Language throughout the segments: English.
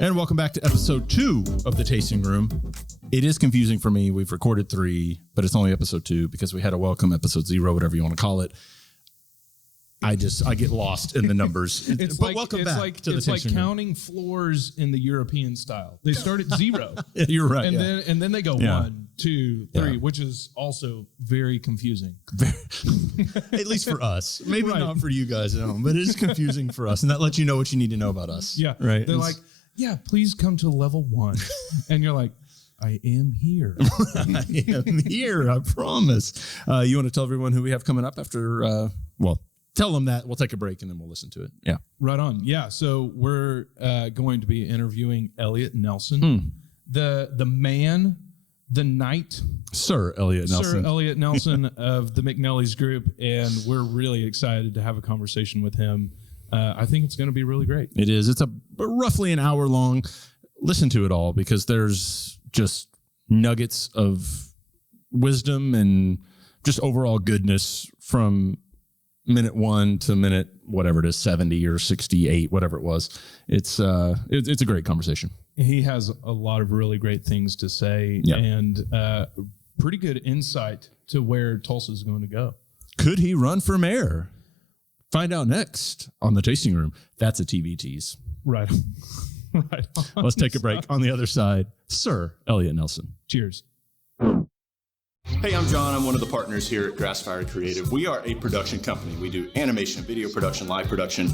And welcome back to episode 2 of The Tasting Room. It is confusing for me. We've recorded 3, but it's only episode 2 because we had a welcome episode 0, whatever you want to call it. I get lost in the numbers. Welcome back to the Tasting Room. It's like counting floors in the European style. They start at 0. You're right. And then they go 1, 2, 3, which is also very confusing. At least for us. Maybe not for you guys at home, but it is confusing for us. And that lets you know what you need to know about us. Yeah. Right. They're like, yeah, please come to level 1. And you're like, I am here. I am here, I promise. You want to tell everyone who we have coming up after, tell them that. We'll take a break and then we'll listen to it. Yeah. Right on. Yeah. So we're going to be interviewing Elliot Nelson, the man, the knight. Sir Elliot Nelson. Sir Elliot Nelson of the McNellie's group. And we're really excited to have a conversation with him. I think it's going to be really great. It is. It's a roughly an hour long. Listen to it all because there's just nuggets of wisdom and just overall goodness from minute 1 to minute whatever it is, 70 or 68, whatever it was. It's a great conversation. He has a lot of really great things to say and pretty good insight to where Tulsa is going to go. Could he run for mayor? Find out next on The Tasting Room. That's a TV tease. Right. Right. Let's take a break. On the other side, Sir Elliot Nelson. Cheers. Hey, I'm John. I'm one of the partners here at Grassfire Creative. We are a production company. We do animation, video production, live production,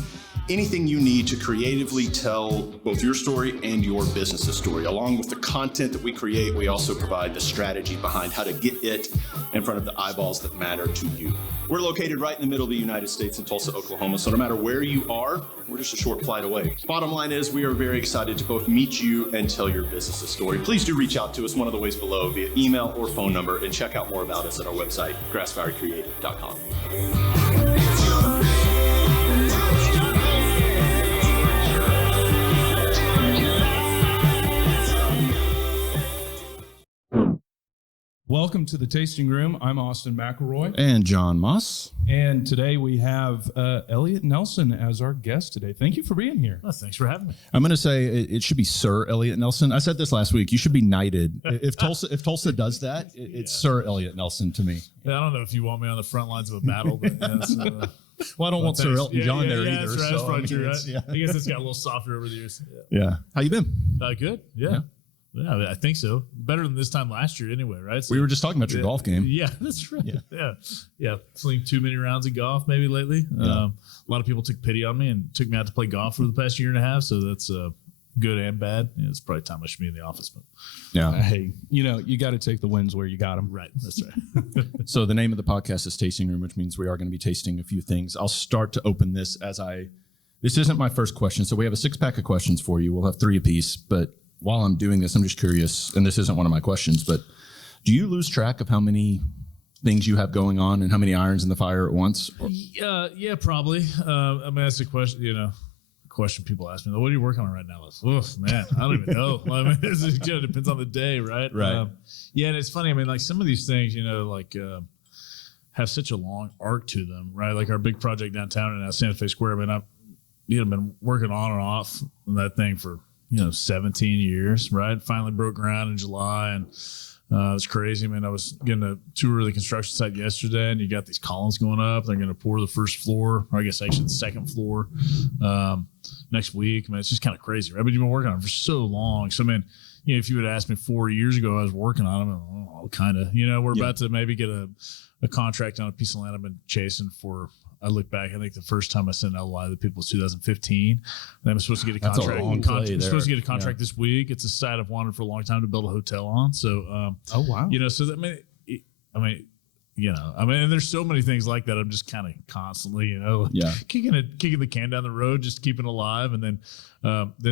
anything you need to creatively tell both your story and your business's story. Along with the content that we create, we also provide the strategy behind how to get it in front of the eyeballs that matter to you. We're located right in the middle of the United States in Tulsa, Oklahoma, so no matter where you are, we're just a short flight away. Bottom line is we are very excited to both meet you and tell your business's story. Please do reach out to us one of the ways below via email or phone number and check out more about us at our website, grassfirecreative.com. Welcome to the Tasting Room. I'm Austin McElroy. And John Moss. And today we have Elliot Nelson as our guest today. Thank you for being here. Well, thanks for having me. I'm going to say it should be Sir Elliot Nelson. I said this last week. You should be knighted. If Tulsa does that, it's Sir Elliot Nelson to me. Yeah, I don't know if you want me on the front lines of a battle, but well, I don't want Sir Elton John there either. That's right. That's probably true, right? Yeah. I guess it's got a little softer over the years. Yeah. How you been? Good. Yeah. Yeah, I think so. Better than this time last year anyway, right? So, we were just talking about your golf game. Yeah, that's right. Yeah. Playing too many rounds of golf maybe lately. A lot of people took pity on me and took me out to play golf for the past year and a half, so that's good and bad. It's probably time I should be in the office. But hey, you got to take the wins where you got them. Right, that's right. So the name of the podcast is Tasting Room, which means we are going to be tasting a few things. I'll start to open this this isn't my first question, so we have a 6-pack of questions for you. We'll have 3 apiece, but while I'm doing this, I'm just curious, and this isn't one of my questions, but do you lose track of how many things you have going on and how many irons in the fire at once? Yeah, probably. I mean, that's a question, question people ask me. What are you working on right now? Man, I don't even know. I mean, it depends on the day, right? Right. And it's funny. I mean, like some of these things, have such a long arc to them, right? Like our big project downtown in Santa Fe Square. I mean, I've been working on and off on that thing for 17 years, right? Finally broke ground in July, and it's crazy. I mean, I was getting a tour of the construction site yesterday, and you got these columns going up. They're going to pour the first floor, or I guess actually the second floor next week. I mean, it's just kind of crazy, right? But you've been working on it for so long. So, I mean, if you would ask me 4 years ago, I was working on them, kind of. We're about to maybe get a contract on a piece of land I've been chasing for. I look back, I think the first time I sent an LOI to people was 2015. And I'm supposed to get a contract. Supposed to get a contract this week. It's a site I've wanted for a long time to build a hotel on. So, oh wow, so that, and there's so many things like that. I'm just kind of constantly, kicking the can down the road, just keeping it alive. And then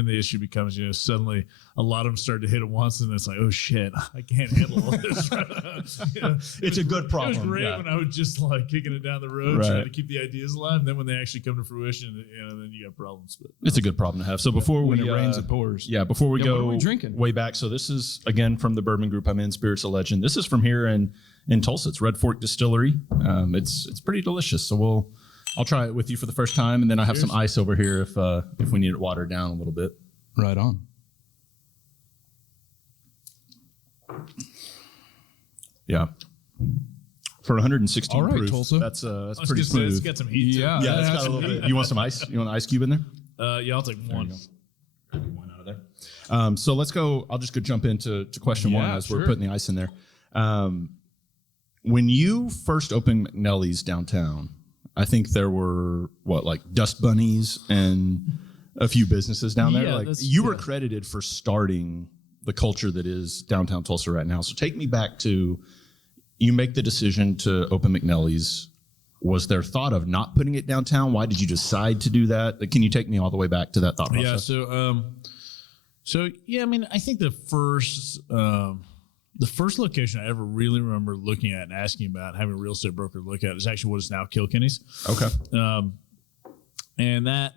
the issue becomes, suddenly a lot of them start to hit at once, and it's like, oh shit, I can't handle all this. It's a good problem. It was great when I was just like kicking it down the road, trying to keep the ideas alive. And then when they actually come to fruition, then you got problems. But it's a good problem to have. So before when it rains, it pours. Yeah, before we go what are we drinking? Way back. So this is again from the bourbon group I'm in, Spirits of Legend. This is from here in Tulsa. It's Red Fork Distillery. It's pretty delicious. So I'll try it with you for the first time, and then I have some ice over here if we need it watered down a little bit. Right on. Yeah. For 116 All right, proof, Tulsa. that's I was pretty gonna say, it's smooth. got some heat. Yeah. Yeah, that it's has got a some little heat. bit. You want some ice? You want an ice cube in there? Yeah, I'll take one. One out of there. So let's go. I'll just go jump into question one as we're putting the ice in there. When you first opened McNellie's downtown, I think there were like dust bunnies and a few businesses down there. Yeah, Like you were credited for starting the culture that is downtown Tulsa right now. So take me back to you make the decision to open McNellie's. Was there thought of not putting it downtown? Why did you decide to do that? Can you take me all the way back to that thought process? Yeah. So yeah, I mean, I think the first location I ever really remember looking at and asking about, having a real estate broker look at, is actually what is now Kilkenny's. Okay. And that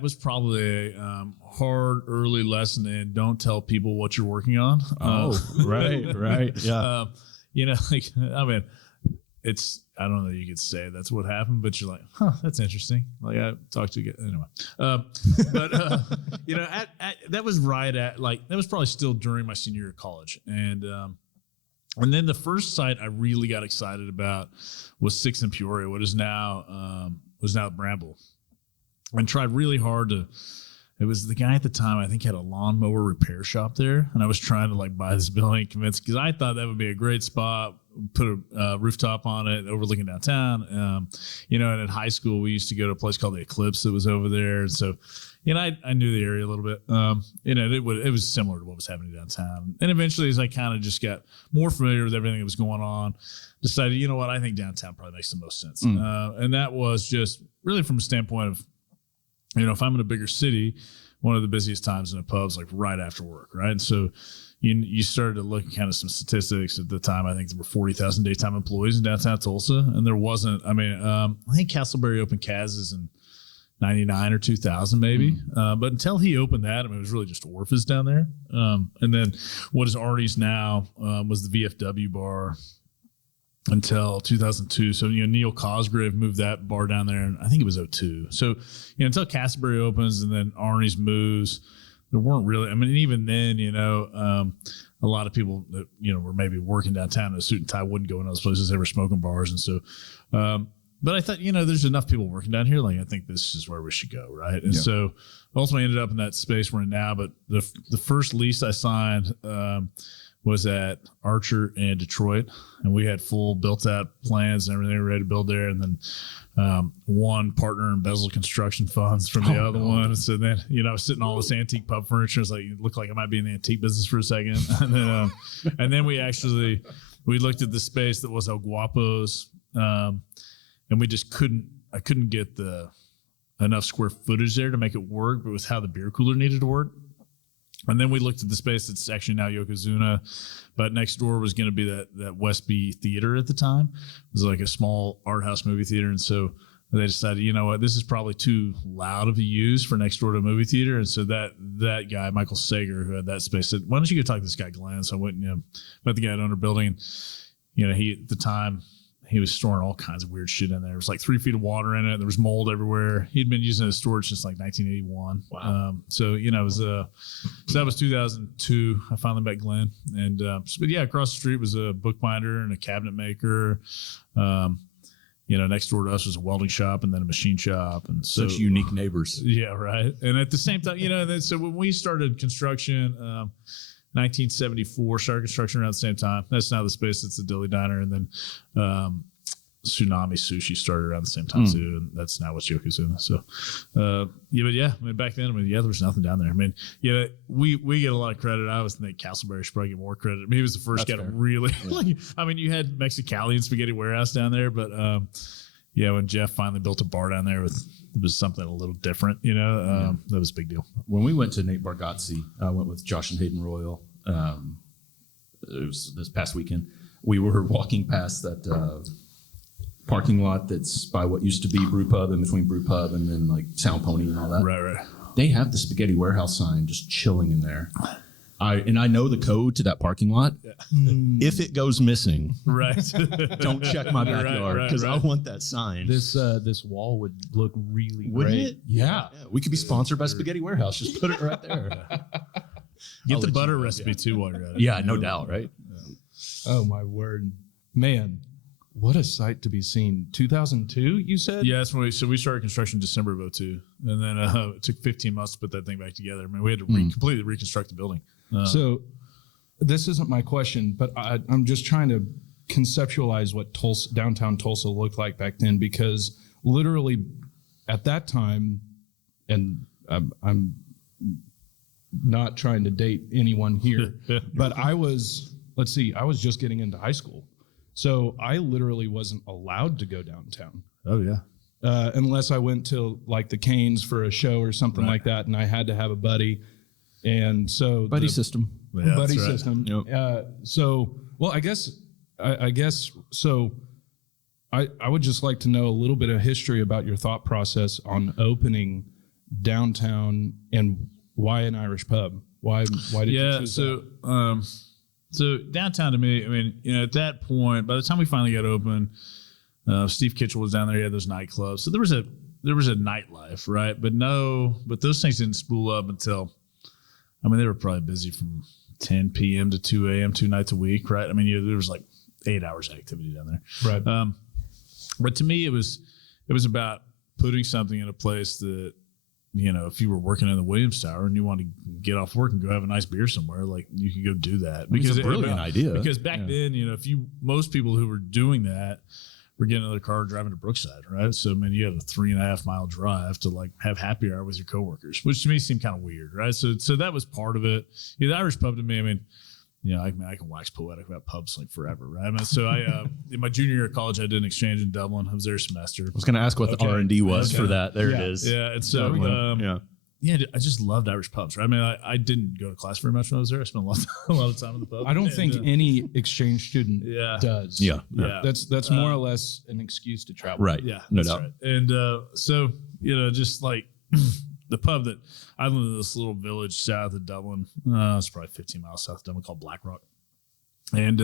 was probably a hard early lesson in don't tell people what you're working on. Right. Yeah. Like, I mean, I don't know that you could say that's what happened, but you're like, that's interesting. Like I talked to you anyway. That was that was probably still during my senior year of college. And then the first site I really got excited about was 6 in Peoria, what is now Bramble. And tried really hard it was the guy at the time, I think, had a lawnmower repair shop there. And I was trying to buy this building, convinced, because I thought that would be a great spot, put a rooftop on it, overlooking downtown. And at high school, we used to go to a place called the Eclipse that was over there. And so, I knew the area a little bit. It was similar to what was happening downtown. And eventually, as I kind of just got more familiar with everything that was going on, decided, you know what, I think downtown probably makes the most sense. And that was just really from a standpoint of, if I'm in a bigger city, one of the busiest times in a pub's right after work, right? And so you started to look at kind of some statistics at the time. I think there were 40,000 daytime employees in downtown Tulsa, and there wasn't. I mean, I think Castleberry opened Kaz's in 99 or 2000 maybe, but until he opened that, it was really just Orpheus down there. And then what is Arnie's now was the VFW bar until 2002. So, Neil Cosgrave moved that bar down there, and I think it was 2002. So, until Castleberry opens and then Arnie's moves, there weren't really, I mean, even then, a lot of people that, were maybe working downtown in a suit and tie wouldn't go in those places. They were smoking bars. And so, but I thought, there's enough people working down here. I think this is where we should go. Right. And so ultimately ended up in that space we're in now. But the first lease I signed, was at Archer and Detroit, and we had full built-out plans and everything we were ready to build there. And then one partner embezzled construction funds from the other one. And so then, I was sitting all this antique pub furniture. It's it looked like I might be in the antique business for a second. And then we looked at the space that was El Guapo's, and we just I couldn't get enough square footage there to make it work, but it was how the beer cooler needed to work. And then we looked at the space that's actually now Yokozuna, but next door was going to be that Westby Theater at the time. It was a small art house movie theater. And so they decided, you know what, this is probably too loud of a use for next door to a movie theater. And so that guy, Michael Sager, who had that space, said, why don't you go talk to this guy, Glenn? So I went and met the guy that owned our building. And, he, at the time, he was storing all kinds of weird shit in there. There was 3 feet of water in it. There was mold everywhere. He'd been using it as storage since 1981. Wow. It was so that was 2002. I finally met Glenn, and but yeah, across the street was a bookbinder and a cabinet maker. Next door to us was a welding shop and then a machine shop, and so, such unique neighbors. Yeah, right. And at the same time, so when we started construction. 1974, started construction around the same time. That's now the space that's the Dilly Diner. And then Tsunami Sushi started around the same time too. And that's now what's Yokozuna. So, back then, there was nothing down there. We get a lot of credit. I always think Castleberry should probably get more credit. He was the first guy to really, you had Mexicali Spaghetti Warehouse down there, but when Jeff finally built a bar down there it was something a little different, that was a big deal. When we went to Nate Bargatze, I went with Josh and Hayden Royal. It was this past weekend. We were walking past that parking lot that's by what used to be Brew Pub, in between Brew Pub and then Sound Pony and all that. Right. They have the Spaghetti Warehouse sign just chilling in there. I know the code to that parking lot. Yeah. If it goes missing, right, don't check my backyard because I want that sign. This wall would look really Wouldn't great. it? Yeah. We could be sponsored by Spaghetti Warehouse. Just put it right there. Get the butter recipe too while you're at it. Yeah, no doubt, right? Oh my word, man! What a sight to be seen. 2002, you said? Yeah, that's when we started construction December of 2002, and then it took 15 months to put that thing back together. I mean, we had to completely reconstruct the building. So this isn't my question, but I'm just trying to conceptualize what downtown Tulsa looked like back then, because literally at that time, and I'm not trying to date anyone here, but I was just getting into high school. So I literally wasn't allowed to go downtown. Oh yeah. Unless I went to like the Canes for a show or something like that, and I had to have a buddy. And so Buddy system. Yeah, buddy that's right. system. Yep. I guess so. I would just like to know a little bit of history about your thought process on opening downtown, and why an Irish pub? Why did you choose that? So downtown to me, I mean, at that point, by the time we finally got open, Steve Kitchell was down there. He had those nightclubs. So there was a nightlife, right? But those things didn't spool up until, I mean, they were probably busy from 10 p.m. to 2 a.m. 2 nights a week, right? I mean, there was like 8 hours of activity down there. Right. But to me, it was about putting something in a place that, if you were working in the Williams Tower and you wanted to get off work and go have a nice beer somewhere, like you could go do that. Because it's a brilliant idea. Because back then, most people who were doing that were getting in their car driving to Brookside, right? So, I mean, you had a 3.5 mile drive to like have happy hour with your coworkers, which to me seemed kind of weird, right? So that was part of it. The Irish pub to me, I mean, I can wax poetic about pubs like forever, right? I mean, so I in my junior year of college, I did an exchange in Dublin. I was there a semester. I was going to ask what the R&D was for that. There it is. Yeah, and so I just loved Irish pubs, right? I mean, I didn't go to class very much when I was there. I spent a lot of time in the pub. I don't think any exchange student does. Yeah. That's more or less an excuse to travel. Right. Yeah, no that's doubt. right. And so just like the pub that I lived in, this little village south of Dublin. It's probably 15 miles south of Dublin, called Blackrock. And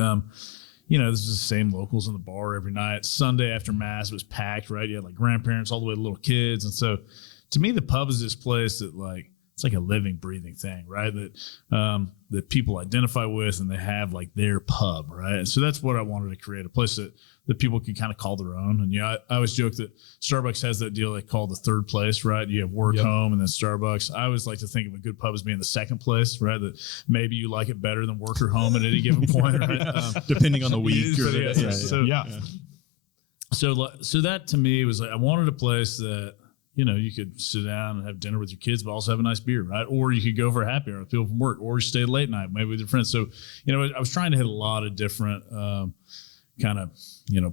this is the same locals in the bar every night. Sunday after mass, it was packed, right? You had like grandparents all the way to little kids. And so to me, the pub is this place that like, it's like a living, breathing thing, right? That people identify with, and they have like their pub, right? And so that's what I wanted to create, a place that people can kind of call their own. And I always joke that Starbucks has that deal they call the third place, right? You have work, home, and then Starbucks. I always like to think of a good pub as being the second place, right? That maybe you like it better than work or home at any given point, right? Depending on the week. So that to me was like, I wanted a place that, you could sit down and have dinner with your kids, but also have a nice beer, right? Or you could go for a happy hour with people from work, or stay late night, maybe with your friends. So, I was trying to hit a lot of different kind of,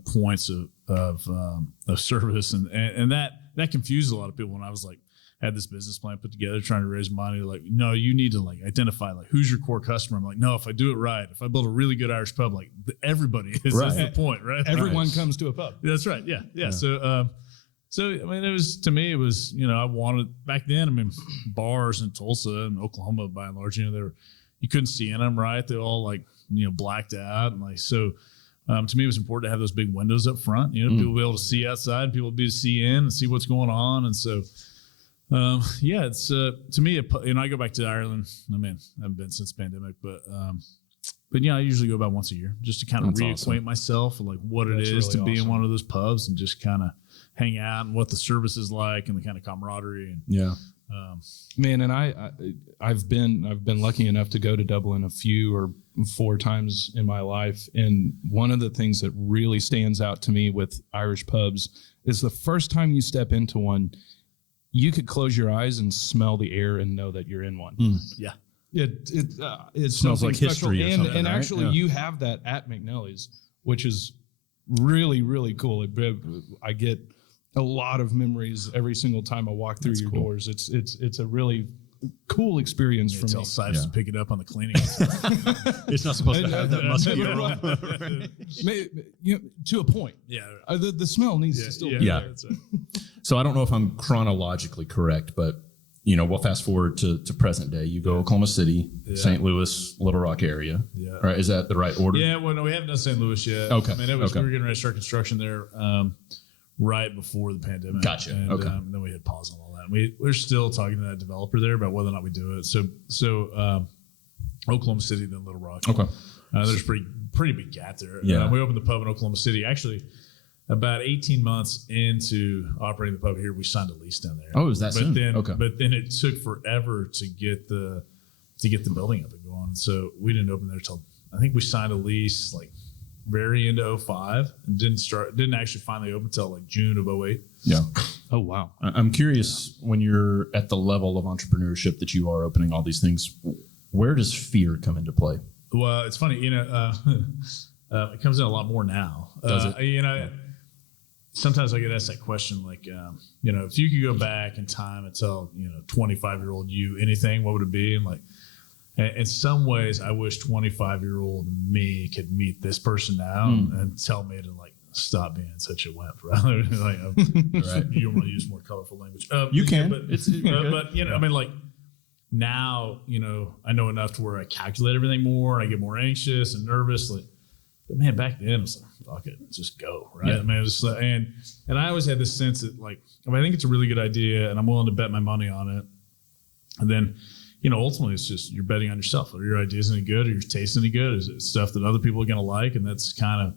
points of service. And that confused a lot of people when I was like, had this business plan put together, trying to raise money. Like, no, you need to like identify like who's your core customer. I'm like, no, if I do it right, if I build a really good Irish pub, like everybody is. Right. That's the point, right? Everyone comes to a pub. That's right. Yeah. So, I mean, it was, I wanted back then, I mean, bars in Tulsa and Oklahoma, by and large, you couldn't see in them, right? They all like, blacked out. And like, so to me, it was important to have those big windows up front, people be able to see outside, people be able to see in and see what's going on. And so, it's, to me, I go back to Ireland. I mean, I haven't been since the pandemic, but I usually go about once a year just to kind of reacquaint myself with like what it is to be in one of those pubs and just kind of hang out and what the service is like and the kind of camaraderie. And, man, and I've been lucky enough to go to Dublin a few or 4 times in my life, and one of the things that really stands out to me with Irish pubs is the first time you step into one, you could close your eyes and smell the air and know that you're in one. Yeah. It smells like history or something, and right? actually you have that at McNellie's, which is really, really cool. I get a lot of memories every single time I walk through your doors. It's a really cool experience for me. Tell Sipes to pick it up on the cleaning. It's not supposed to have that musky aroma. To a point. Yeah. The smell needs to still be there. That's right. So I don't know if I'm chronologically correct, but we'll fast forward to present day. You go Oklahoma City, St. Louis, Little Rock area. Yeah. Right? Is that the right order? Yeah. Well, no, we haven't done St. Louis yet. Okay. I mean, we were getting ready to start construction there right before the pandemic. Gotcha. And, and then we had pause on all that. We're still talking to that developer there about whether or not we do it. So Oklahoma City, then Little Rock. Okay. There's a pretty big gap there. Yeah. We opened the pub in Oklahoma City. Actually, about 18 months into operating the pub here, we signed a lease down there. Oh, is that soon? Okay. But then it took forever to get the building up and going. So we didn't open there till, I think we signed a lease like very into 05 and didn't actually finally open until like June of 08. Yeah. Oh, wow. I'm curious, when you're at the level of entrepreneurship that you are, opening all these things, where does fear come into play? Well, it's funny, it comes in a lot more now. Does it? Sometimes I get asked that question, like, if you could go back in time and tell, 25-year-old you anything, what would it be? And like, in some ways, I wish 25-year-old me could meet this person now and tell me to like stop being such a wimp, right? Like, Right. You want to use more colorful language. You can, but I mean, like now, I know enough to where I calculate everything more. I get more anxious and nervous, like. But man, back then it was like, fuck it, just go, right? Yeah. I mean, it was like, and I always had this sense that like, I think it's a really good idea, and I'm willing to bet my money on it. And then, ultimately, it's just you're betting on yourself. Are your ideas any good? Are your taste any good? Is it stuff that other people are going to like? And that's kind of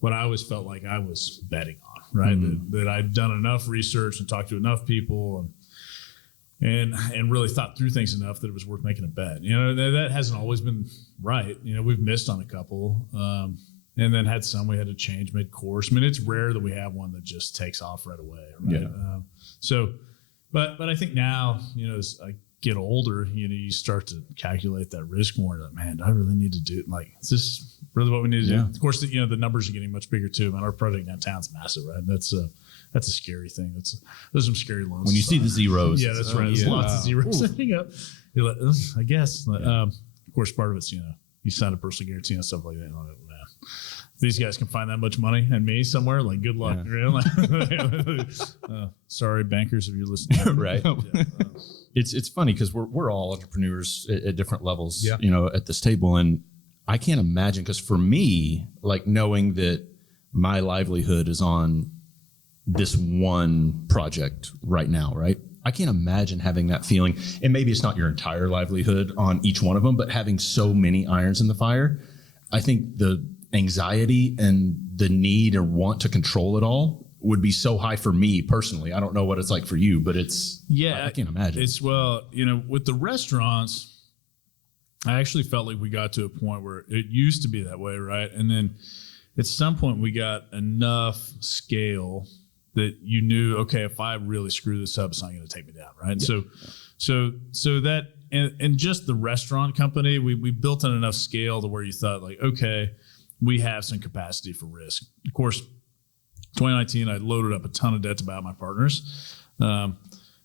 what I always felt like I was betting on, right? That I'd done enough research and talked to enough people and really thought through things enough that it was worth making a bet. That hasn't always been right. We've missed on a couple, and then had some we had to change mid-course. I mean, it's rare that we have one that just takes off right away. Right? Yeah. But I think now, as I get older, you start to calculate that risk more. Like, man, do I really need to do it? Like, is this really what we need to do? Of course, the numbers are getting much bigger too. Man, our project downtown's massive, right? That's a scary thing. Those are some scary loans. When you see the zeros. Yeah, that's right. There's lots of zeros setting up. You're like, I guess. Of course, part of it's, you sign a personal guarantee and stuff like that. You're like, man, if these guys can find that much money and me somewhere, like, good luck. Sorry, bankers, if you're listening. Right. It's funny because we're all entrepreneurs at different levels, at this table. And I can't imagine, because for me, like, knowing that my livelihood is on this one project right now, right? I can't imagine having that feeling. And maybe it's not your entire livelihood on each one of them, but having so many irons in the fire, I think the anxiety and the need or want to control it all would be so high for me personally. I don't know what it's like for you, but I can't imagine. With the restaurants, I actually felt like we got to a point where it used to be that way, right? And then at some point we got enough scale that you knew, okay, if I really screw this up, it's not going to take me down, right? Yeah. So that, and just the restaurant company, we built on enough scale to where you thought, like, okay, we have some capacity for risk. Of course, 2019, I loaded up a ton of debt to buy out my partners, and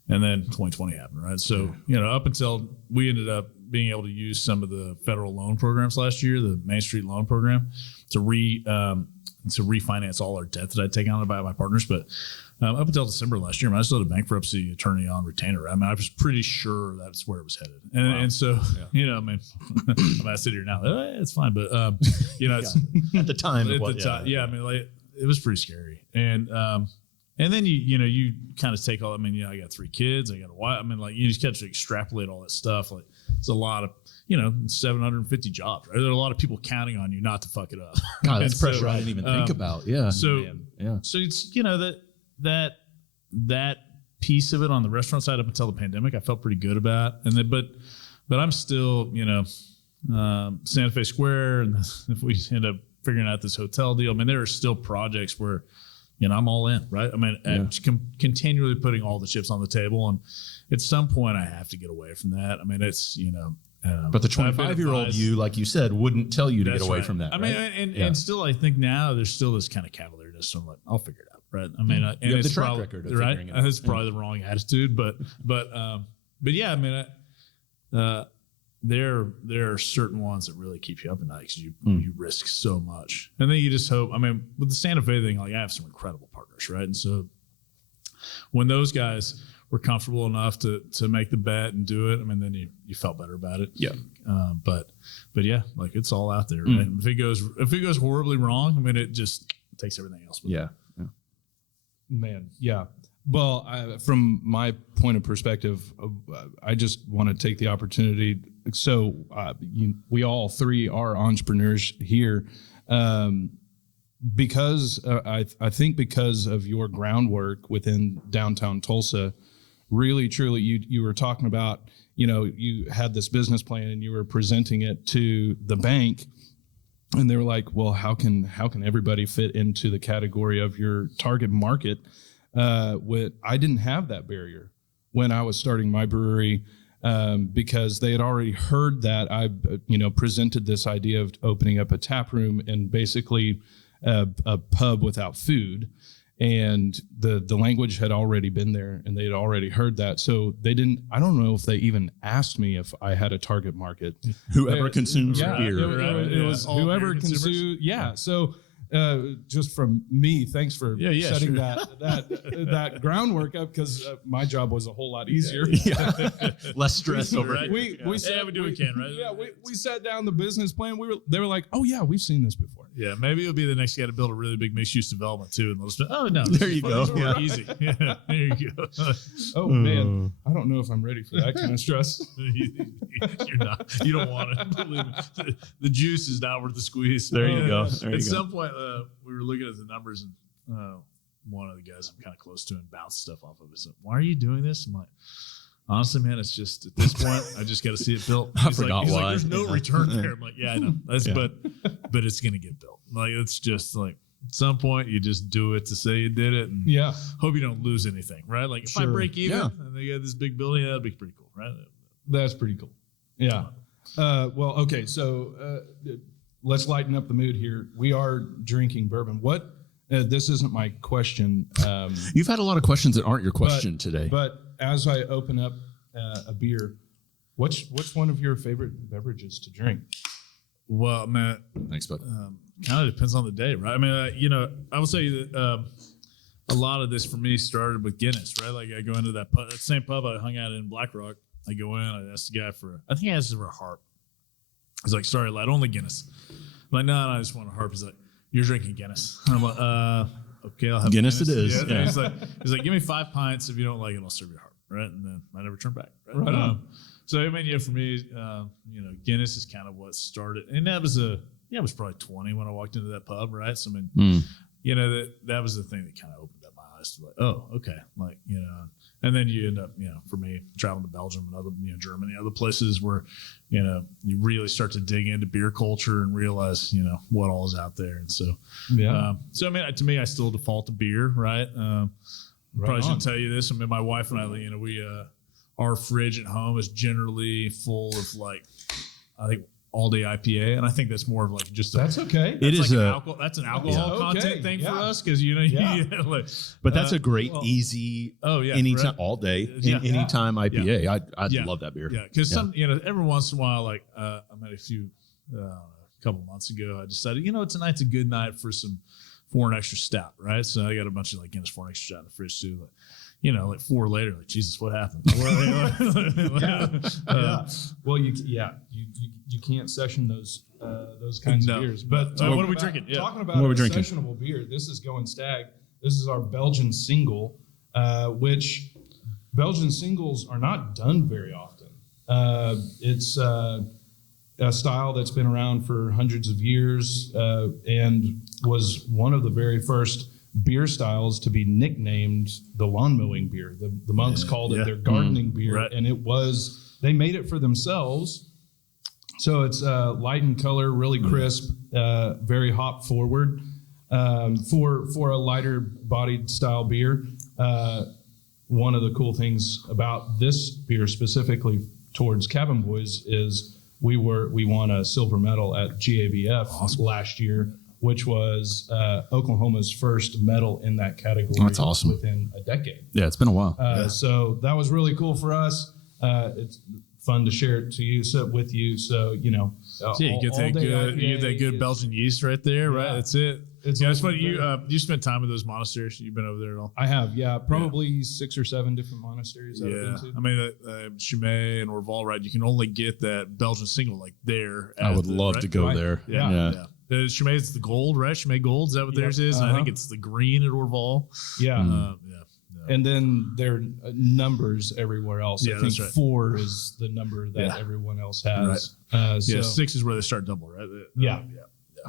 then 2020 happened, right? So, up until we ended up being able to use some of the federal loan programs last year, the Main Street Loan Program, to refinance all our debt that I'd taken on to buy my partners. But up until December last year, I still had a bankruptcy attorney on retainer. I mean, I was pretty sure that's where it was headed. And so, I mean, I sit here now, it's fine. But, it's at the time. I mean, like, it was pretty scary. And then you kind of take all, I mean, I got 3 kids, I got a wife. I mean, like, you just got to extrapolate all that stuff. Like, it's a lot of, 750 jobs, right? There are a lot of people counting on you not to fuck it up. God, that's pressure I didn't even think about. Yeah. So it's, that piece of it on the restaurant side up until the pandemic, I felt pretty good about. And then, but I'm still, Santa Fe Square, and if we end up figuring out this hotel deal, I mean, there are still projects where, I'm all in, right? I mean, continually putting all the chips on the table. And at some point I have to get away from that. I mean, it's, but the 25-year-old you, like you said, wouldn't tell you to get away from that. I mean, and still, I think now there's still this kind of cavalierness. So I'm like, I'll figure it out, right? I mean, and you have it's the track probably, record of right? figuring it out. That's probably the wrong attitude, but yeah, I mean, there are certain ones that really keep you up at night because you risk so much, and then you just hope. I mean, with the Santa Fe thing, like, I have some incredible partners, right? And so when those guys were comfortable enough to make the bet and do it, I mean, then you felt better about it. Yeah. But yeah, like, it's all out there, right? If it goes horribly wrong, I mean, it just takes everything else. Yeah. Man, yeah. Well, from my point of perspective, I just want to take the opportunity. So we all three are entrepreneurs here. Because I think because of your groundwork within downtown Tulsa, really, truly, you were talking about, you had this business plan and you were presenting it to the bank, and they were like, well, how can everybody fit into the category of your target market? I didn't have that barrier when I was starting my brewery, because they had already heard that I, presented this idea of opening up a tap room and basically a pub without food, and the language had already been there and they had already heard that. So they didn't, I don't know if they even asked me if I had a target market. Whoever consumes beer. It was whoever consumes. Yeah. So just from me, thanks for setting that groundwork up, because my job was a whole lot easier. Less stress over right? it. We do what we can, right? Yeah, we sat down the business plan. They were like, oh yeah, we've seen this before. Yeah, maybe it'll be the next guy to build a really big mixed-use development too, and they'll just be, oh no, there you go. Yeah. Easy. Yeah, there you go. Oh man, I don't know if I'm ready for that kind of stress. You're not. You don't want it. Believe me. The juice is not worth the squeeze. There you go. At some point, we were looking at the numbers, and one of the guys I'm kind of close to and bounced stuff off of it. So, why are you doing this? I'm like, honestly, man, it's just at this point, I just got to see it built. He's forgot like, why. There's no return there. I'm like, yeah, I know. But it's gonna get built. Like, it's just like at some point you just do it to say you did it, and hope you don't lose anything, right? Like if I break even and they got this big building, that'd be pretty cool, right? That's pretty cool. Yeah. Well, okay, so let's lighten up the mood here. We are drinking bourbon. What? This isn't my question. You've had a lot of questions that aren't your question today. But as I open up a beer, what's one of your favorite beverages to drink? Well, man, Thanks, bud. Kind of depends on the day, right? I mean, I would say that a lot of this for me started with Guinness, right? Like I go into that same pub I hung out in Black Rock. I go in, I ask the guy I think I asked him for a harp. He's like, sorry, lad, only Guinness. I'm like, no, I just want a harp. He's like, you're drinking Guinness. And I'm like, okay, I'll have Guinness it is. Yeah. He's like, give me 5 pints. If you don't like it, I'll serve you a harp, right? And then I never turn back. Right on. So I mean, for me, Guinness is kind of what started, and that was I was probably 20 when I walked into that pub, right? So I mean, that was the thing that kind of opened up my eyes to like, oh, okay, like and then you end up, for me, traveling to Belgium and other, Germany, other places where, you really start to dig into beer culture and realize, what all is out there, and so so I mean, to me, I still default to beer, right? Probably shouldn't tell you this. I mean, my wife and I, we our fridge at home is generally full of like, I think, all-day IPA, and I think that's more of like just that's okay. It is that's an alcohol content thing for us, because but that's a great easy anytime all day anytime IPA. I love that beer. Yeah, because every once in a while, like I met a couple months ago, I decided tonight's a good night for some foreign extra stout, right? So I got a bunch of like Guinness foreign extra stout in the fridge too. Like 4 later, like Jesus, what happened? Well, you can't session those kinds of beers. But what are we drinking? Yeah. Talking about a sessionable beer, this is Going Stag. This is our Belgian single, which Belgian singles are not done very often. It's a style that's been around for hundreds of years and was one of the very first beer styles to be nicknamed the lawn mowing beer. The monks called it their gardening beer, right. And they made it for themselves. So it's light in color, really crisp, very hop forward. For a lighter bodied style beer, one of the cool things about this beer specifically towards Cabin Boys is we won a silver medal at GABF last year, which was Oklahoma's first medal in that category. That's awesome. Within a decade. Yeah, it's been a while. So that was really cool for us. It's fun to share it with you. So, you get that good Belgian yeast right there, right? That's it. It's funny. You spent time with those monasteries. You've been over there at all? I have, probably 6 or 7 different monasteries. I've been to. I mean, Chimay and Orval, right? You can only get that Belgian single like there. I would love to go there. Yeah. Chimay is the gold, right? Chimay Gold, is that what theirs is? And I think it's the green at Orval. Yeah. And then there are numbers everywhere else. Yeah, I think that's right. 4 is the number that everyone else has. Yeah, 6 is where they start double, right?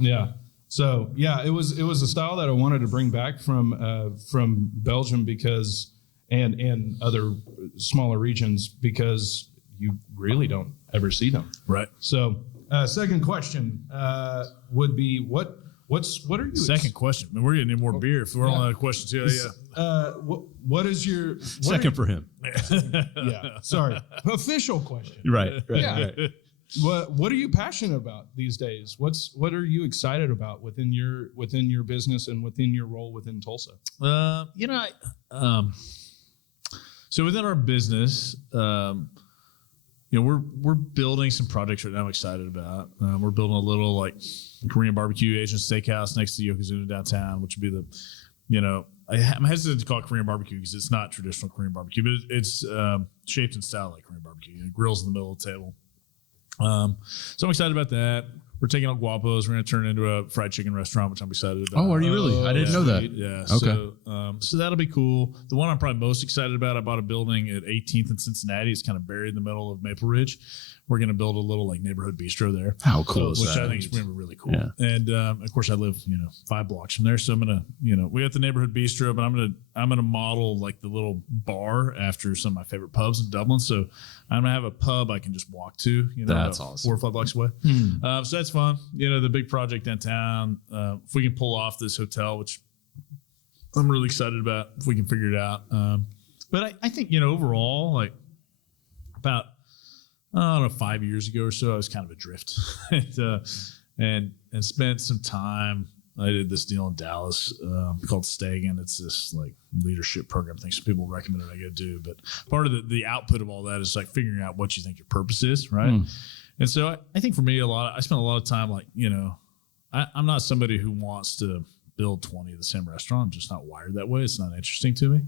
Yeah. So yeah, it was a style that I wanted to bring back from Belgium because and other smaller regions because you really don't ever see them. Right. So second question would be what are you Second question. I mean, we're gonna need more beer if we're on a question too. what is your Second for him. Yeah. Sorry. Official question. Right. Yeah. What are you passionate about these days? What are you excited about within your business and within your role within Tulsa? So within our business, we're building some projects right now I'm excited about. We're building a little like Korean barbecue Asian steakhouse next to Yokozuna downtown, which would be I'm hesitant to call it Korean barbecue because it's not traditional Korean barbecue, but it's shaped and styled like Korean barbecue. Grills in the middle of the table. So I'm excited about that. We're taking out Guapo's. We're going to turn it into a fried chicken restaurant, which I'm excited about. Oh, are you really? I didn't know that. Yeah. Okay. So that'll be cool. The one I'm probably most excited about, I bought a building at 18th and Cincinnati. It's kind of buried in the middle of Maple Ridge. We're going to build a little like neighborhood bistro there. How cool is which that? I think is going to be really cool. Yeah. And of course, I live 5 blocks from there, so I'm gonna we got the neighborhood bistro, but I'm gonna model like the little bar after some of my favorite pubs in Dublin. So I'm gonna have a pub I can just walk to. That's awesome. 4 or 5 blocks away. So that's fun. The big project downtown. If we can pull off this hotel, which I'm really excited about, if we can figure it out. But I think overall, like about 5 years ago or so, I was kind of adrift and spent some time. I did this deal in Dallas called Stagen. It's this like leadership program thing. Some people recommend it. I go do, but part of the output of all that is like figuring out what you think your purpose is, right? And so I think for me, I spent a lot of time like I'm not somebody who wants to build 20 of the same restaurant. I'm just not wired that way. It's not interesting to me.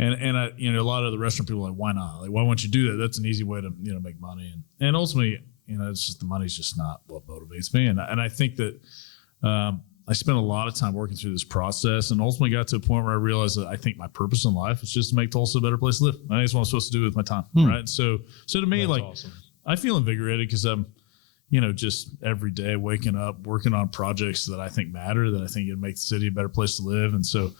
And I, a lot of the restaurant people are like, why not? Like, why won't you do that? That's an easy way to, make money. And ultimately, it's just the money's just not what motivates me. And I think that I spent a lot of time working through this process and ultimately got to a point where I realized that I think my purpose in life is just to make Tulsa a better place to live. I think it's what I'm supposed to do with my time. Right. So to me, that's like, awesome. I feel invigorated because I'm, just every day waking up, working on projects that I think matter, that I think it'd make the city a better place to live. And so,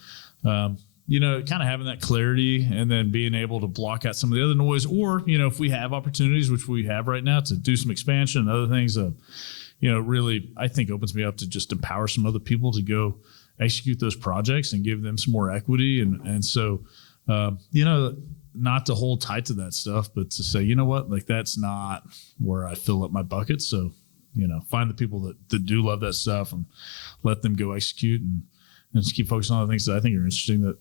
kind of having that clarity and then being able to block out some of the other noise, or, if we have opportunities, which we have right now, to do some expansion and other things, really, I think opens me up to just empower some other people to go execute those projects and give them some more equity. And so, not to hold tight to that stuff, but to say, like that's not where I fill up my bucket. So, find the people that do love that stuff and let them go execute and just keep focusing on the things that I think are interesting that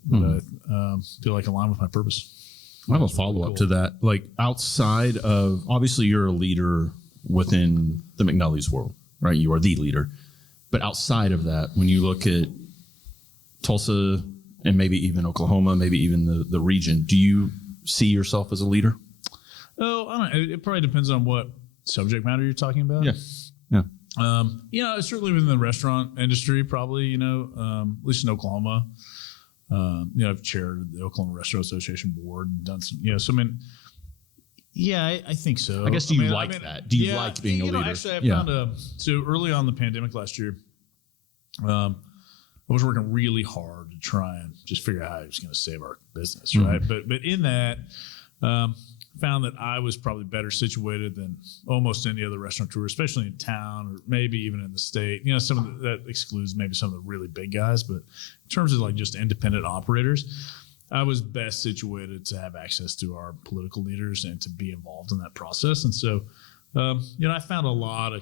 I feel like align with my purpose. I have a follow-up to that. Like outside of, obviously you're a leader within the McNellie's world, right? You are the leader. But outside of that, when you look at Tulsa and maybe even Oklahoma, maybe even the region, do you see yourself as a leader? Oh, I don't know. It probably depends on what subject matter you're talking about. Yeah. Certainly within the restaurant industry, probably, at least in Oklahoma. I've chaired the Oklahoma Restaurant Association board and done some, so I mean, yeah, I think so. I guess, do you like that? Do you like being a leader? Actually, I found so early on in the pandemic last year, I was working really hard to try and just figure out how I was going to save our business, right? But in that, found that I was probably better situated than almost any other restaurateur, especially in town or maybe even in the state. Some of that excludes maybe some of the really big guys, but in terms of like just independent operators, I was best situated to have access to our political leaders and to be involved in that process. And so, I found a lot of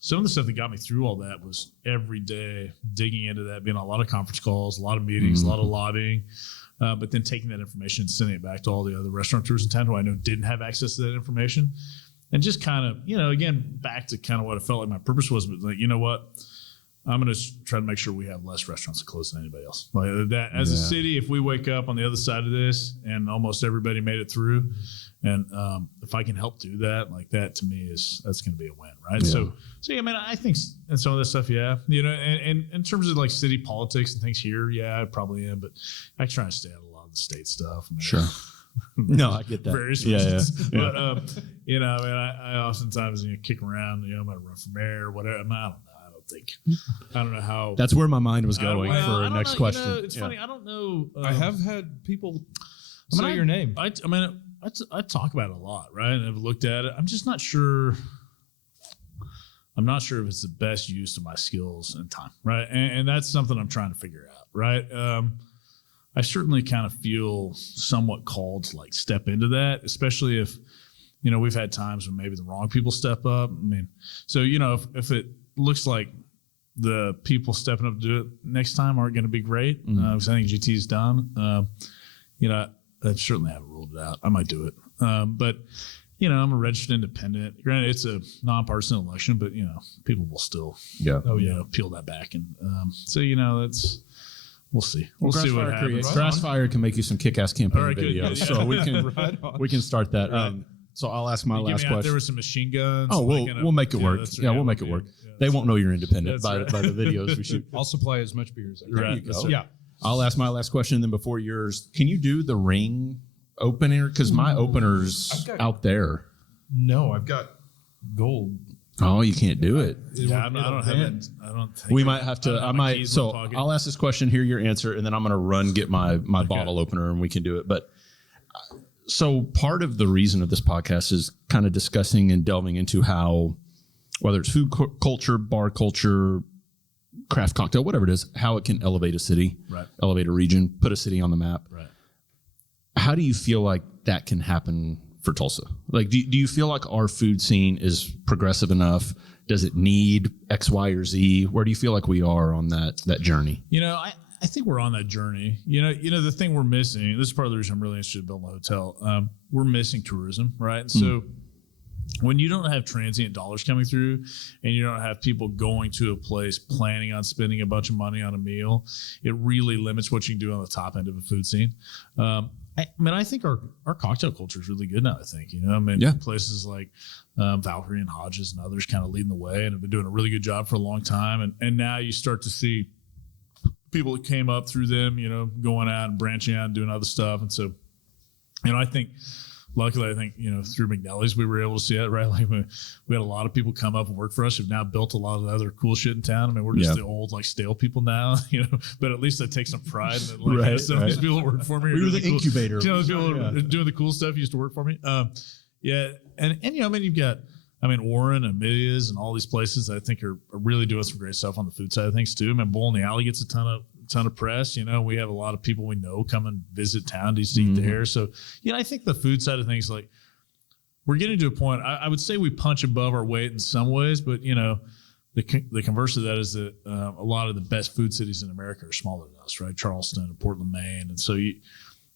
some of the stuff that got me through all that was every day digging into that, being on a lot of conference calls, a lot of meetings, a lot of lobbying, but then taking that information and sending it back to all the other restaurateurs in town who I know didn't have access to that information. And just again, back to kind of what I felt like my purpose was, but like, I'm going to try to make sure we have less restaurants that close than anybody else. Like that, as a city, if we wake up on the other side of this and almost everybody made it through, and if I can help do that, like that to me that's going to be a win, right? Yeah. So yeah, man, I think and some of this stuff, and in terms of like city politics and things here, yeah, I probably am, but I try to stay out of a lot of of the state stuff. I mean, Sure. No, I get that. Various reasons. But, I oftentimes, kick around, I might run for mayor or whatever. I don't know. I don't know how. That's where my mind was going for the next question. It's funny. I don't know. I have had people say your name. I talk about it a lot, right? And I've looked at it. I'm just not sure. I'm not sure if it's the best use of my skills and time, right? And that's something I'm trying to figure out, right? I certainly kind of feel somewhat called to step into that, especially if, we've had times when maybe the wrong people step up. I mean, so, if it looks like the people stepping up to do it next time aren't going to be great, because I think GT's done, I certainly haven't ruled it out. I might do it. But, I'm a registered independent. Granted, it's a nonpartisan election, but, people will still, peel that back. And so, that's... We'll see. We'll see what happens. Grassfire can make you some kick-ass campaign right, videos, good. so we can start that. So I'll ask my last question. There were some machine guns. Oh, we'll make it work. We'll make it work. They won't know you're independent by the videos we shoot. I'll supply as much beer as I can. There you go. Yeah. I'll ask my last question, and then before yours, can you do the ring opener? Because my opener's out there. No, I've got gold. Oh, you can't do it. Yeah, I don't have it. I don't think we might have to. I might. So I'll ask this question, hear your answer, and then I'm going to get my bottle opener, and we can do it. But so part of the reason of this podcast is kind of discussing and delving into how, whether it's food culture, bar culture, craft cocktail, whatever it is, how it can elevate a city, elevate a region, put a city on the map. Right. How do you feel like that can happen for Tulsa? Do you feel like our food scene is progressive enough? Does it need X, Y, or Z? Where do you feel like we are on that journey? I think we're on that journey. The thing we're missing, this is part of the reason I'm really interested in building a hotel. We're missing tourism, right? And so when you don't have transient dollars coming through and you don't have people going to a place planning on spending a bunch of money on a meal, it really limits what you can do on the top end of a food scene. I think our cocktail culture is really good now, I think. Places like Valkyrie and Hodges and others kind of leading the way and have been doing a really good job for a long time. And now you start to see people that came up through them, going out and branching out and doing other stuff. And so, I think, luckily, through McNellie's, we were able to see it, right? We had a lot of people come up and work for us who've now built a lot of the other cool shit in town. We're just the old, stale people now, but at least I take some pride in that, some of these people that work for me. We were the incubator. Those people doing the cool stuff used to work for me. You've got, Warren and Amelia's and all these places I think are really doing some great stuff on the food side of things too. Bull in the Alley gets a ton of press. We have a lot of people we know come and visit town to eat there. So, I think the food side of things, we're getting to a point, I would say we punch above our weight in some ways, but, the converse of that is that a lot of the best food cities in America are smaller than us, right? Charleston and Portland, Maine. And so,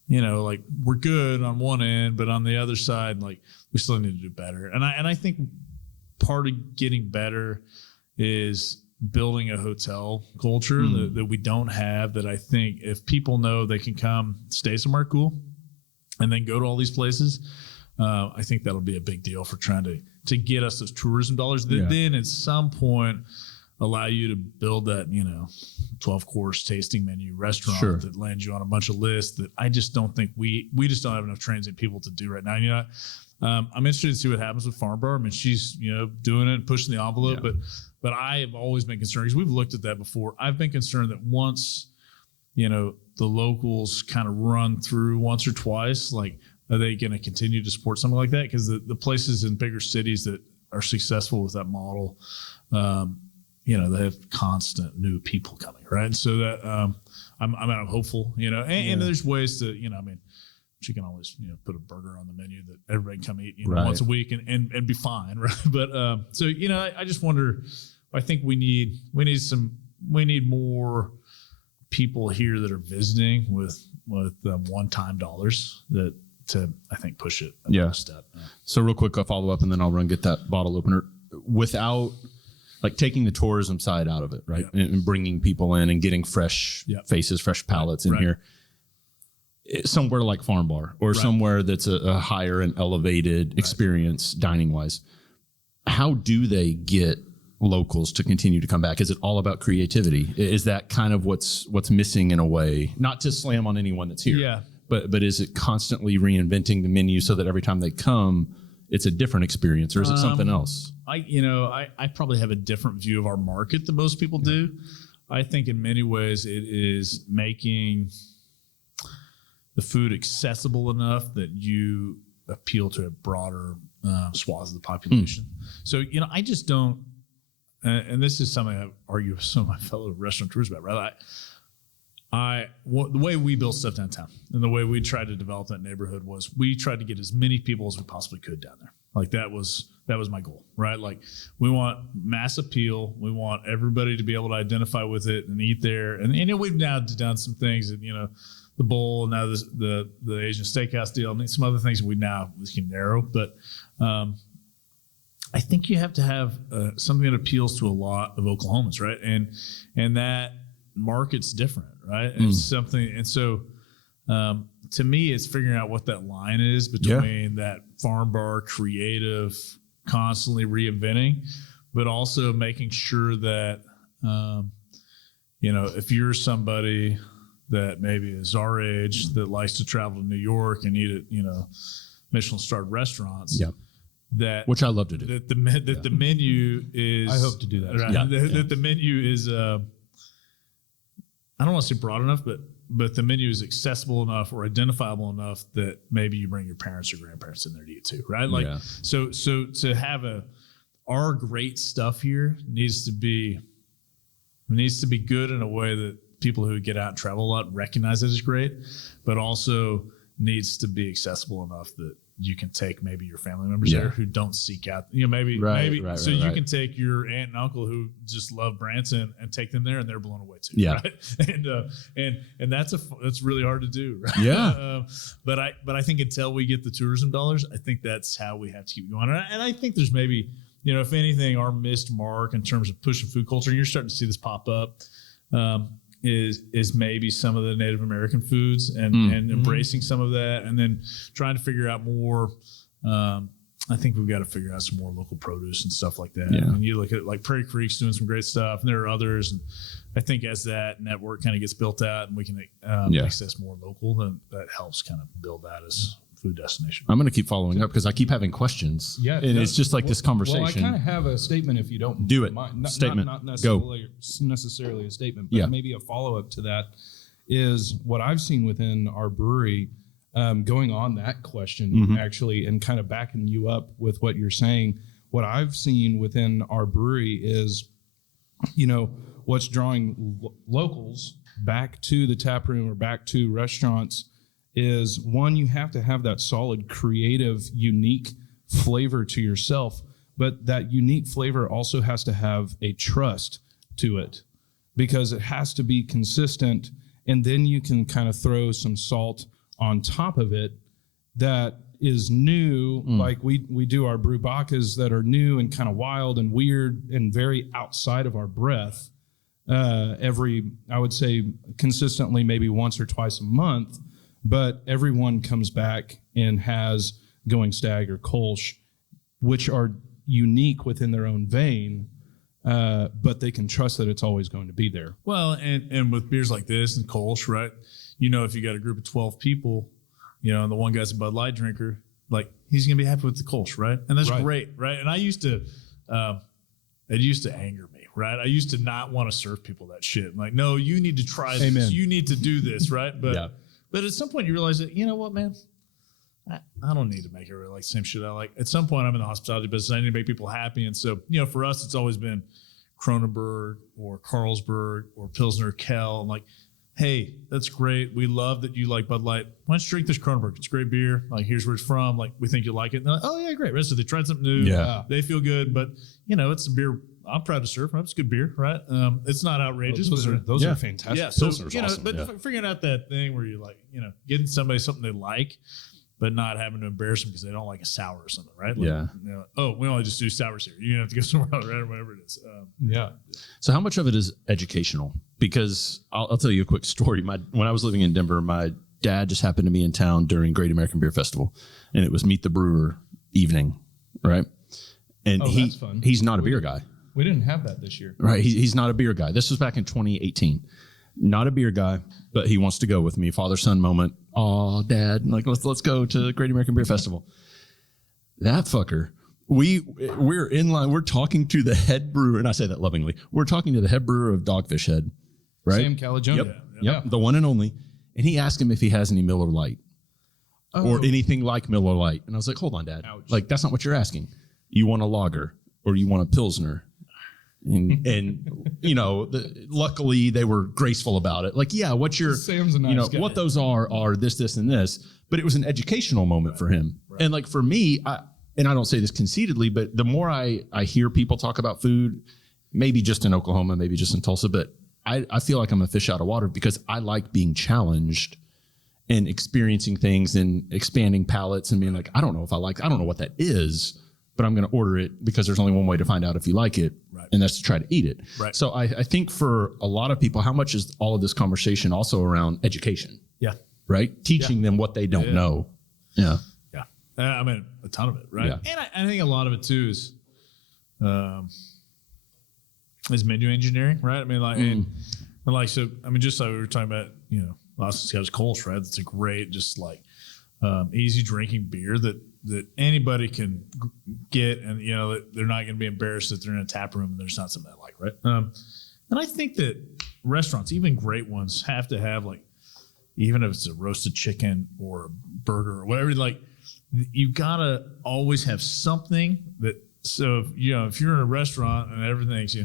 we're good on one end, but on the other side, we still need to do better. And I think part of getting better is building a hotel culture that we don't have, that I think if people know they can come stay somewhere cool and then go to all these places, I think that'll be a big deal for trying to get us those tourism dollars that then at some point allow you to build that, 12-course tasting menu restaurant that lands you on a bunch of lists that I just don't think we just don't have enough transient people to do right now. I'm interested to see what happens with Farm Bar. She's, doing it and pushing the envelope, but I have always been concerned because we've looked at that before. I've been concerned that once, the locals kind of run through once or twice, are they going to continue to support something like that? Because the places in bigger cities that are successful with that model, they have constant new people coming, right? And so that I'm hopeful, and there's ways to, you can always put a burger on the menu that everybody can come eat once a week and be fine, right? But so I just wonder. I think we need more people here that are visiting with one-time dollars to I think push it a step. So real quick, I'll follow up and then I'll run get that bottle opener without taking the tourism side out of it, right? And bringing people in and getting fresh faces, fresh palates in here. Somewhere like Farm Bar or somewhere that's a higher and elevated experience dining wise. How do they get locals to continue to come back? Is it all about creativity? Is that kind of what's missing in a way? Not to slam on anyone that's here. But is it constantly reinventing the menu so that every time they come, it's a different experience, or is it something else? I probably have a different view of our market than most people do. I think in many ways it is making the food accessible enough that you appeal to a broader swath of the population. So, I just don't, and this is something I argue with some of my fellow restaurateurs about, right? The way we built stuff downtown and the way we tried to develop that neighborhood was we tried to get as many people as we possibly could down there. Like that was my goal, right? Like we want mass appeal. We want everybody to be able to identify with it and eat there. And we've now done some things that, the bowl, now the Asian steakhouse deal, and some other things we can narrow. But I think you have to have something that appeals to a lot of Oklahomans, right? And that market's different, right? It's something, and so to me, it's figuring out what that line is between that farm bar creative, constantly reinventing, but also making sure that if you're somebody that maybe is our age that likes to travel to New York and eat at Michelin-starred restaurants, which I love to do. That the menu is. I hope to do that. Right? That the menu is. I don't want to say broad enough, but the menu is accessible enough or identifiable enough that maybe you bring your parents or grandparents in there to eat too, right? Like so to have our great stuff here needs to be good in a way that people who get out and travel a lot recognize it as great, but also needs to be accessible enough that you can take maybe your family members there who don't seek out, maybe you can take your aunt and uncle who just love Branson and take them there and they're blown away too. Right? And that's really hard to do. Right? Yeah. But I think until we get the tourism dollars, I think that's how we have to keep going. And I think there's maybe, if anything, our missed mark in terms of pushing food culture, and you're starting to see this pop up, is maybe some of the Native American foods and embracing some of that, and then trying to figure out more. I think we've got to figure out some more local produce and stuff like that. And you look at like Prairie Creek's doing some great stuff, and there are others. And I think as that network kind of gets built out and we can access more local, then that helps kind of build that as food destination. I'm going to keep following up because I keep having questions. Yeah, and it's just like this conversation. Well, I kind of have a statement if you don't do it. Mind. Statement. Not necessarily a statement, but maybe a follow up to that is what I've seen within our brewery. Going on that question actually, and kind of backing you up with what you're saying. What I've seen within our brewery is, what's drawing locals back to the tap room or back to restaurants is, one, you have to have that solid, creative, unique flavor to yourself, but that unique flavor also has to have a trust to it because it has to be consistent, and then you can kind of throw some salt on top of it that is new. Like we do our brew bacas that are new and kind of wild and weird and very outside of our breath I would say consistently, maybe once or twice a month. But everyone comes back and has Going Stag or Kolsch, which are unique within their own vein, but they can trust that it's always going to be there. Well, and with beers like this and Kolsch, right? If you got a group of 12 people, and the one guy's a Bud Light drinker, like he's going to be happy with the Kolsch, right? And that's great, right? And I used to, it used to anger me, right? I used to not want to serve people that shit. I'm like, no, you need to try this. You need to do this, right? But but at some point you realize that, you know what, man? I don't need to make everybody like the same shit I like. At some point, I'm in the hospitality business. I need to make people happy. And so, for us, it's always been Kronenberg or Carlsberg or Pilsner Kell. I'm like, hey, that's great. We love that you like Bud Light. Why don't you drink this Kronenberg? It's a great beer. Like, here's where it's from. Like, we think you like it. And they're like, oh, yeah, great. So they tried something new. Yeah. They feel good. But, it's a beer I'm proud to serve. It's a good beer, right? It's not outrageous. Those are fantastic. Yeah, so, awesome. But figuring out that thing where you like, getting somebody something they like, but not having to embarrass them because they don't like a sour or something, right? Like, we only just do sours here. You're going to have to go somewhere else, right? Or whatever it is. So how much of it is educational? Because I'll tell you a quick story. When I was living in Denver, my dad just happened to be in town during Great American Beer Festival, and it was Meet the Brewer evening, right? And that's fun. He's not a beer guy. We didn't have that this year. Right. He's not a beer guy. This was back in 2018. Not a beer guy, but he wants to go with me. Father-son moment. Oh, Dad, like let's go to the Great American Beer Festival. That fucker. We're in line. We're talking to the head brewer, and I say that lovingly. We're talking to the head brewer of Dogfish Head, right? Sam Calagione. Yep, the one and only. And he asked him if he has any Miller Lite or anything like Miller Lite. And I was like, hold on, Dad. Ouch. Like, that's not what you're asking. You want a lager or you want a Pilsner? And you know, luckily they were graceful about it. Like, yeah, what you're, Sam's a nice guy. what those are this, and this. But it was an educational moment for him. Right. And like for me, and I don't say this conceitedly, but the more I hear people talk about food, maybe just in Oklahoma, maybe just in Tulsa, but I feel like I'm a fish out of water because I like being challenged and experiencing things and expanding palates and being like, I don't know what that is, but I'm going to order it because there's only one way to find out if you like it. Right. And that's to try to eat it. Right. So I think for a lot of people, how much is all of this conversation also around education? Yeah. Right. Teaching them what they don't know. Yeah. I mean, a ton of it, right? Yeah. And I think a lot of it too is menu engineering, right? I mean, like, so I mean, just like we were talking about, Austin Scotch Kolsch, right? That's a great, just like easy drinking beer that anybody can get, and they're not going to be embarrassed that they're in a tap room and there's not something they like, right? And I think that restaurants, even great ones, have to have like, even if it's a roasted chicken or a burger or whatever, like, you gotta always have something that. So if you're in a restaurant and everything's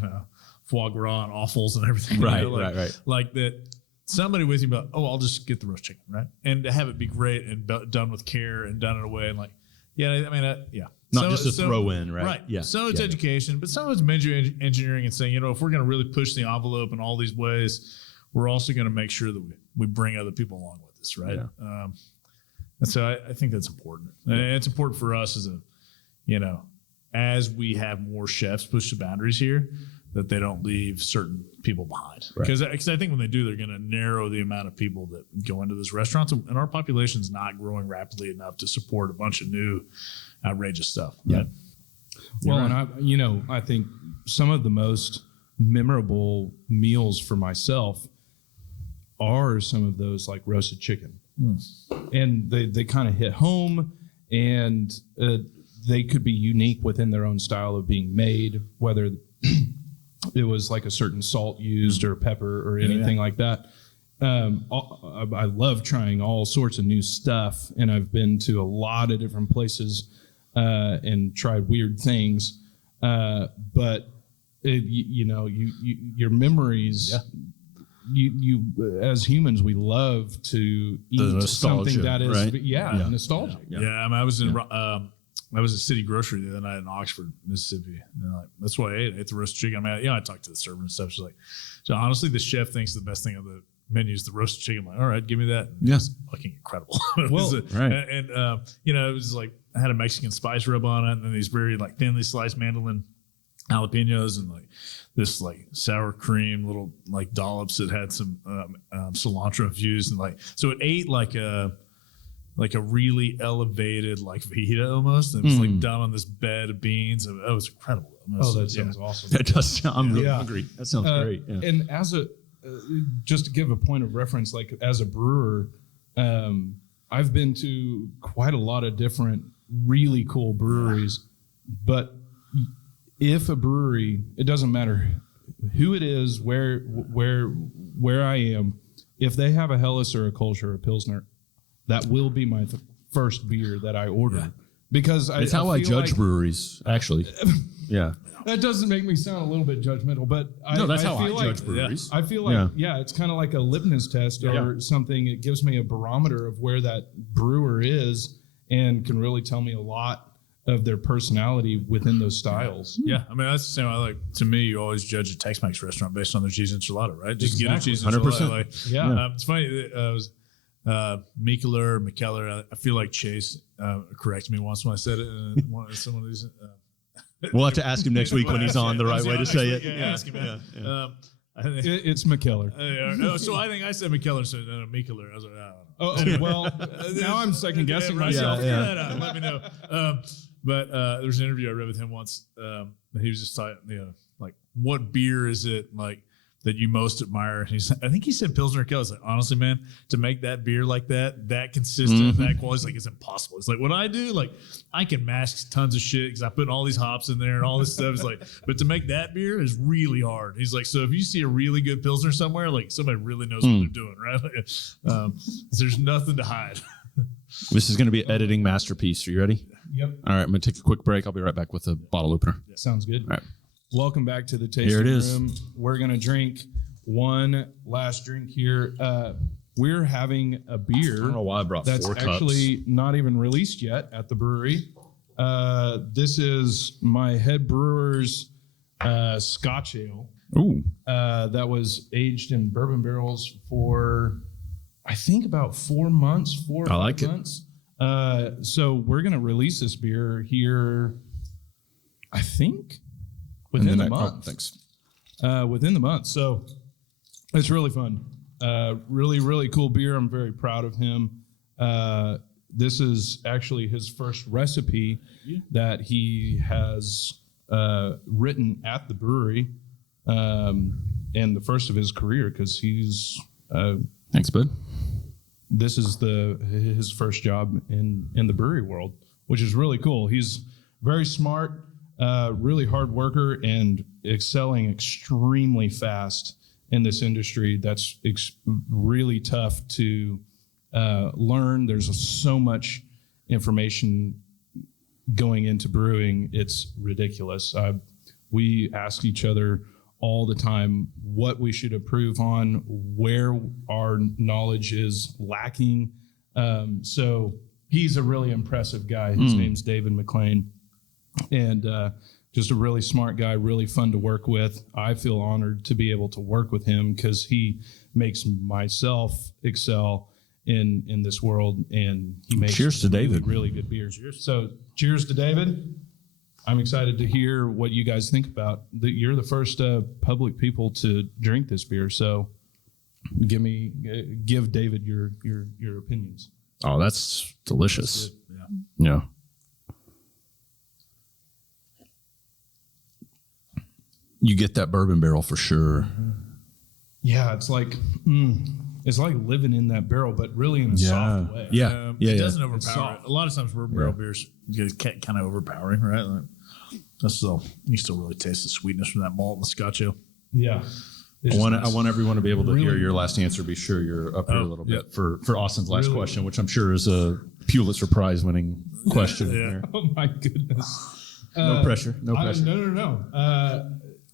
foie gras and offals and everything, right, like that, somebody with you about, I'll just get the roast chicken, right, and to have it be great and done with care and done in a way and like, not just a throw in, right? Right. Yeah. So it's education, but some of it's menu engineering and saying, if we're going to really push the envelope in all these ways, we're also going to make sure that we bring other people along with us, right? Yeah. And so I think that's important. And it's important for us as we have more chefs push the boundaries here, that they don't leave certain people behind. Because I think when they do, they're going to narrow the amount of people that go into those restaurants. And our population's not growing rapidly enough to support a bunch of new outrageous stuff. Right? Well, and I think some of the most memorable meals for myself are some of those like roasted chicken. And they kind of hit home, and they could be unique within their own style of being made, whether it was like a certain salt used or pepper or anything like that. I love trying all sorts of new stuff, and I've been to a lot of different places and tried weird things. But your memories. Yeah. You as humans, we love to eat something that is right? nostalgic. Yeah. I mean, I was in I was at City Grocery the other night in Oxford, Mississippi, and that's what I ate. I ate the roast chicken. I mean, I talked to the server and stuff. She's like, so honestly, the chef thinks the best thing on the menu is the roasted chicken. I'm like, all right, give me that. Yes, it's fucking incredible. And it was like I had a Mexican spice rub on it, and then these very like thinly sliced mandolin jalapenos and like this like sour cream little like dollops that had some cilantro infused, and like so it ate like a really elevated like fajita almost, and it was like done on this bed of beans, and it was incredible. That sounds awesome. That does sound, I'm really hungry. That sounds great. Yeah. And as a just to give a point of reference, like as a brewer, I've been to quite a lot of different really cool breweries, but if a brewery, it doesn't matter who it is, where I am, if they have a Helles or a Kolsch or a Pilsner, that will be my first beer that I order. Yeah. Because it's how I judge breweries, actually. Yeah. That doesn't make me sound a little bit judgmental, but that's how I judge breweries. I feel like, it's kind of like a litmus test or something. It gives me a barometer of where that brewer is and can really tell me a lot of their personality within those styles. Yeah, I mean that's the same. I like, to me, you always judge a Tex-Mex restaurant based on their cheese enchilada, right? Just get a cheese enchilada. 100%. It's funny. It was McKellar. I feel like Chase corrected me once when I said it in some of these. We'll have to ask him next week when he's on the right way to say it. Yeah, ask him. It's McKellar. So I think I said McKellar, so no, McKellar. I was like, oh, well, now I'm second guessing myself. Let me know. But there was an interview I read with him once. He was just talking, like, what beer is it? Like, that you most admire? I think he said Pilsner Urquell. It's like, honestly, man, to make that beer like that consistent, that quality, is like, it's impossible. It's like what I do, like I can mask tons of shit because I put all these hops in there and all this stuff. It's like, but to make that beer is really hard. He's like, so if you see a really good Pilsner somewhere, like somebody really knows what they're doing, right? There's nothing to hide. This is going to be an editing masterpiece. Are you ready? Yep. All right, I'm going to take a quick break. I'll be right back with a bottle opener. Sounds good. All right. Welcome back to the tasting Here it is. room. We're going to drink one last drink here. We're having a beer. I don't know why I brought that's 4 cups. actually not even released yet at the brewery. This is my head brewer's Scotch ale. Ooh. That was aged in bourbon barrels for, I think, about 4 months, 4 or 5 like it. months. So we're going to release this beer here, I think, within the month. Thanks. Within the month. So it's really fun. Really, really cool beer. I'm very proud of him. This is actually his first recipe that he has written at the brewery, and the first of his career, because he's Thanks, bud. this is his first job in the brewery world, which is really cool. He's very smart, really hard worker, and excelling extremely fast in this industry. That's really tough to learn. There's so much information going into brewing. It's ridiculous. We ask each other all the time what we should improve on, where our knowledge is lacking. So he's a really impressive guy. His name's David McLean, and just a really smart guy, really fun to work with. I feel honored to be able to work with him because he makes myself excel in this world, and he makes Cheers to David. really good beers. So cheers to David. I'm excited to hear what you guys think about that. You're the first public people to drink this beer, so give David your opinions. Oh, that's delicious. Yeah. You get that bourbon barrel for sure. Yeah, it's like living in that barrel, but really in a soft way. Yeah. It doesn't overpower it. A lot of times bourbon barrel beers get kind of overpowering, right? Like, you still really taste the sweetness from that malt and the Scotch ale. Yeah. I want everyone to be able to hear your last answer. Be sure you're up here a little bit for Austin's last question, which I'm sure is a Pulitzer Prize winning question. Yeah. Oh my goodness. No pressure. No pressure. No.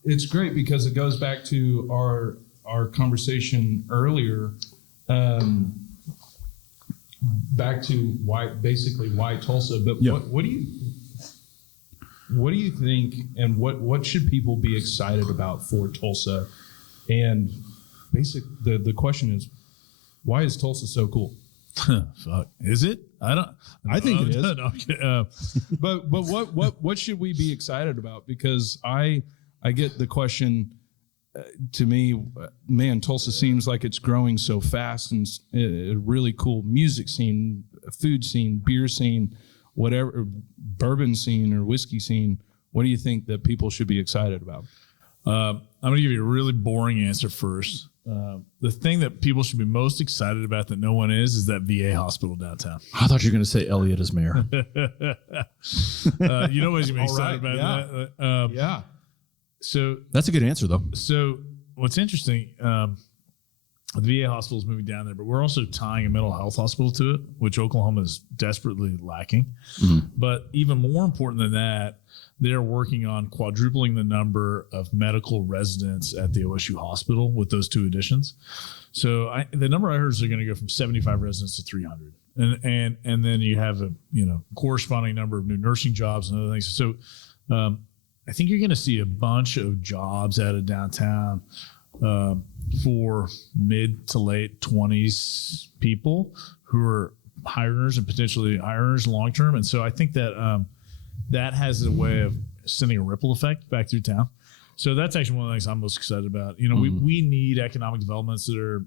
It's great because it goes back to our conversation earlier, back to why Tulsa. But what do you think, and what should people be excited about for Tulsa? And the question is, why is Tulsa so cool? Fuck. Is it? I think it is. No, I'm kidding. But what should we be excited about? Because I get the question. To me, man, Tulsa seems like it's growing so fast, and a really cool music scene, food scene, beer scene, whatever, bourbon scene or whiskey scene. What do you think that people should be excited about? I'm going to give you a really boring answer first. The thing that people should be most excited about that no one is that VA hospital downtown. I thought you were going to say Elliot as mayor. You know what you're excited about that? Yeah. So That's a good answer, though. So what's interesting, the VA hospital is moving down there, but we're also tying a mental health hospital to it, which Oklahoma is desperately lacking. Mm-hmm. But even more important than that, they're working on quadrupling the number of medical residents at the OSU hospital with those 2 additions. So the number I heard is they're going to go from 75 residents to 300. And then you have a corresponding number of new nursing jobs and other things. So I think you're going to see a bunch of jobs out of downtown for mid to late 20s people who are high earners and potentially high earners long term. And so I think that that has a way of sending a ripple effect back through town. So that's actually one of the things I'm most excited about. We need economic developments that are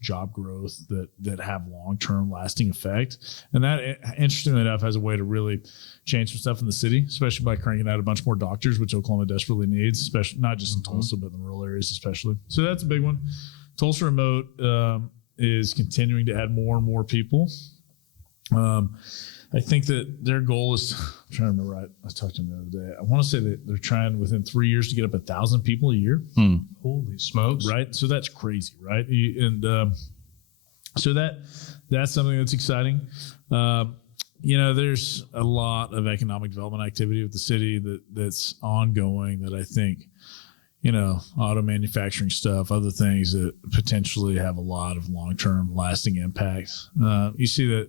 job growth that have long-term lasting effect. And that, interestingly enough, has a way to really change some stuff in the city, especially by cranking out a bunch more doctors, which Oklahoma desperately needs, especially not just in Tulsa, but in the rural areas especially. So that's a big one. Tulsa Remote is continuing to add more and more people. I think that their goal is, I'm trying to remember, I talked to them the other day. I want to say that they're trying within 3 years to get up 1,000 people a year. Holy smokes. Right. So that's crazy. Right. So that's something that's exciting. There's a lot of economic development activity with the city that's ongoing that I think, auto manufacturing stuff, other things that potentially have a lot of long-term lasting impacts. You see that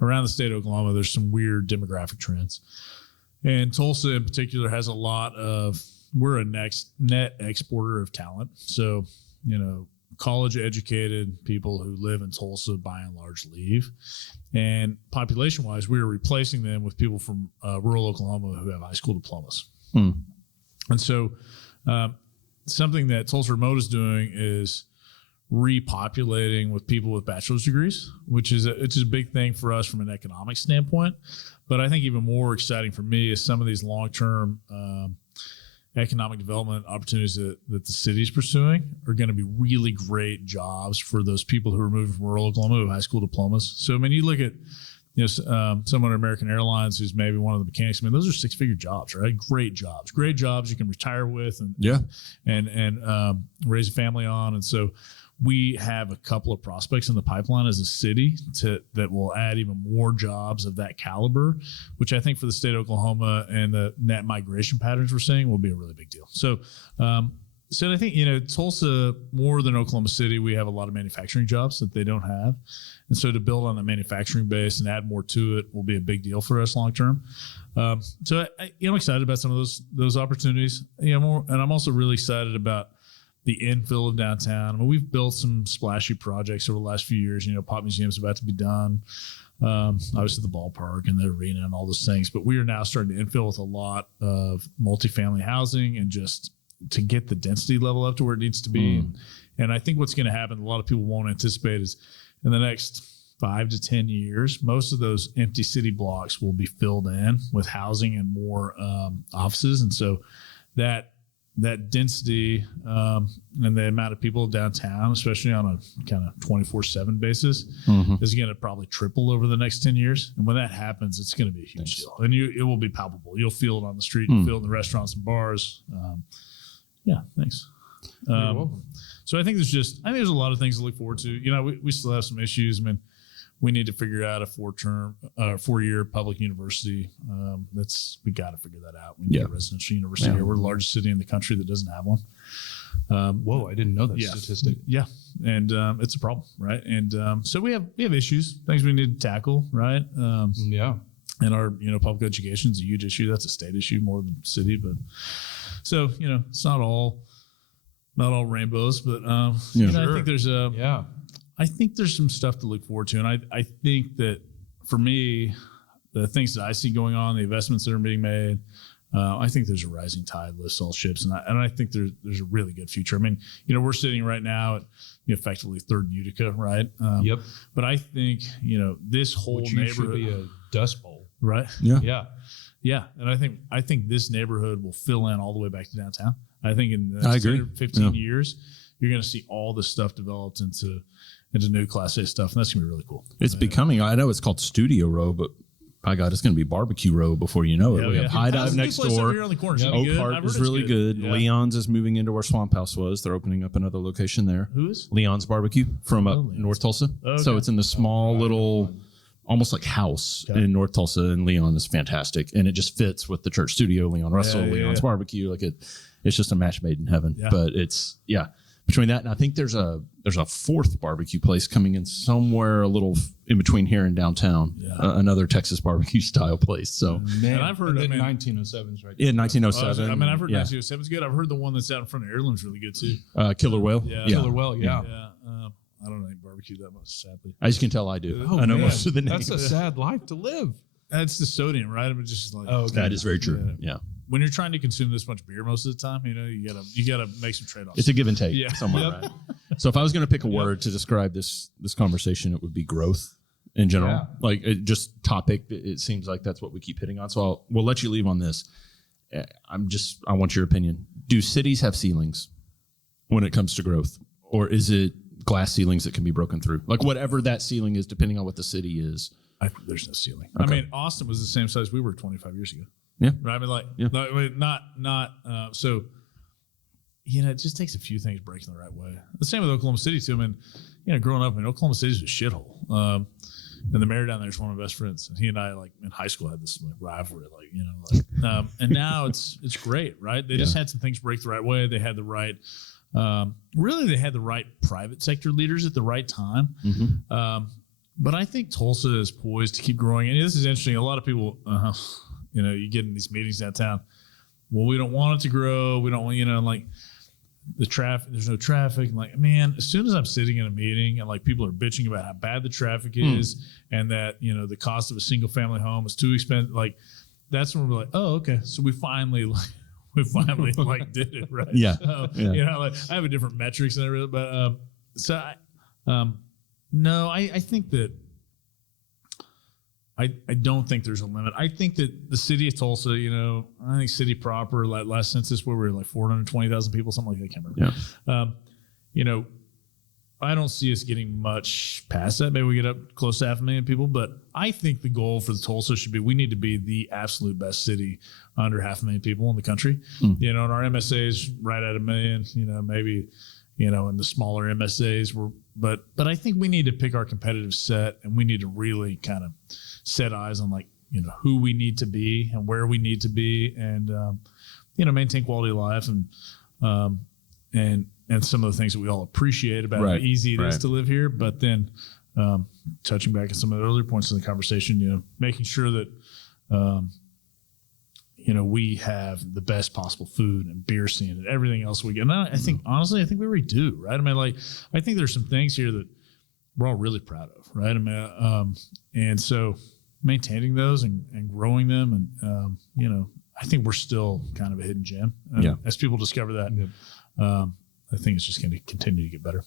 around the state of Oklahoma, there's some weird demographic trends. And Tulsa in particular has a lot of, we're a net exporter of talent. So, college educated people who live in Tulsa by and large leave. And population wise, we are replacing them with people from rural Oklahoma who have high school diplomas. And so something that Tulsa Remote is doing is repopulating with people with bachelor's degrees, which is a big thing for us from an economic standpoint. But I think even more exciting for me is some of these long-term economic development opportunities that the city's pursuing are going to be really great jobs for those people who are moving from rural Oklahoma with high school diplomas. So, you look at someone at American Airlines who's maybe one of the mechanics. Those are 6-figure jobs, right? Great jobs you can retire with and raise a family on. And so we have a couple of prospects in the pipeline as a city that will add even more jobs of that caliber, which I think for the state of Oklahoma and the net migration patterns we're seeing will be a really big deal. So, I think, Tulsa, more than Oklahoma City, we have a lot of manufacturing jobs that they don't have. And so to build on the manufacturing base and add more to it will be a big deal for us long term. I'm excited about some of those opportunities. And I'm also really excited about the infill of downtown. We've built some splashy projects over the last few years. Pop Museum's about to be done. Obviously the ballpark and the arena and all those things. But we are now starting to infill with a lot of multifamily housing and just to get the density level up to where it needs to be. And I think what's going to happen, a lot of people won't anticipate, is in the next 5 to 10 years, most of those empty city blocks will be filled in with housing and more offices. And so that density and the amount of people downtown, especially on a kind of 24/7 basis, is going to probably triple over the next 10 years. And when that happens, it's going to be a huge deal. And it will be palpable. You'll feel it on the street. You'll feel it in the restaurants and bars. Thanks. You're welcome. So I think there's a lot of things to look forward to. We still have some issues. We need to figure out a 4-year public university. We got to figure that out. We need a residential university here. We're the largest city in the country that doesn't have one. Whoa, I didn't know that statistic. Yeah, and it's a problem, right? And so we have issues, things we need to tackle, right? And our public education is a huge issue. That's a state issue more than city, but so it's not all rainbows, but I think there's I think there's some stuff to look forward to. And I think that for me, the things that I see going on, the investments that are being made, I think there's a rising tide lifts all ships. And I think there's a really good future. We're sitting right now at effectively third Utica, right? Yep. But I think, this whole neighborhood should be a dust bowl. Right. Yeah. Yeah. And I think this neighborhood will fill in all the way back to downtown. I think in the next 15 years, you're going to see all this stuff developed into new Class A stuff. And that's going to be really cool. It's becoming, I know it's called Studio Row, but by God, it's going to be Barbecue Row before you know it. We have High Dive next door. Oak Park is really good. Yeah. Leon's is moving into where Swamp House was. They're opening up another location there. Who is? Leon's Barbecue from North Tulsa. Okay. So it's in the small little, almost like house in North Tulsa, and Leon is fantastic. And it just fits with the church studio, Leon Russell, Leon's Barbecue. It's just a match made in heaven. Yeah. But it's, between that, and I think there's a fourth barbecue place coming in somewhere a little in between here and downtown. Yeah. Another Texas barbecue style place. So, and I've heard 1907's right. Yeah, 1907. I've heard 1907's good. I've heard the one that's out in front of Heirloom's really good too. Killer Whale. Killer Whale. Yeah. I don't like barbecue that much, sadly. As you can tell, I do. I know most of the names. That's a sad life to live. That's the sodium, right? I'm just like, that is very true. Yeah. When you're trying to consume this much beer most of the time, you gotta make some trade-offs. It's a give and take somewhere, right? So if I was going to pick a word to describe this conversation, it would be growth in general. Yeah. Like just topic. It seems like that's what we keep hitting on. So we'll let you leave on this. I want your opinion. Do cities have ceilings when it comes to growth, or is it glass ceilings that can be broken through? Like whatever that ceiling is, depending on what the city is. There's no ceiling. Okay. I mean, Austin was the same size we were 25 years ago. Yeah. Right. I mean, so, it just takes a few things breaking the right way. The same with Oklahoma City too. I mean, growing up, Oklahoma City's a shithole. And the mayor down there is one of my best friends. And he and I, in high school, had this rivalry, and now it's great, right? They just had some things break the right way. They had the right, they had the right private sector leaders at the right time. Mm-hmm. But I think Tulsa is poised to keep growing. And this is interesting. A lot of people, you get in these meetings downtown. Well, we don't want it to grow. We don't want, the traffic, there's no traffic. Man, as soon as I'm sitting in a meeting and people are bitching about how bad the traffic is and that, the cost of a single family home is too expensive, that's when we're like, oh, okay. So we finally did it, right? Yeah. I have a different metrics and everything, but no, I think that I don't think there's a limit. I think that the city of Tulsa, I think city proper, last census where we were 420,000 people, something like that. I can't remember. Yeah. I don't see us getting much past that. Maybe we get up close to 500,000 people, but I think the goal for the Tulsa should be, we need to be the absolute best city under 500,000 people in the country. And our MSAs right at 1 million, maybe, in the smaller MSAs but I think we need to pick our competitive set, and we need to really kind of set eyes on who we need to be and where we need to be, and maintain quality of life and some of the things that we all appreciate about how easy it is to live here. But then touching back at some of the earlier points in the conversation, making sure that we have the best possible food and beer scene and everything else we get. And I think, honestly, I think we already do, right? I think there's some things here that we're all really proud of, right? And so maintaining those and growing them, and, I think we're still kind of a hidden gem. As people discover that, I think it's just going to continue to get better.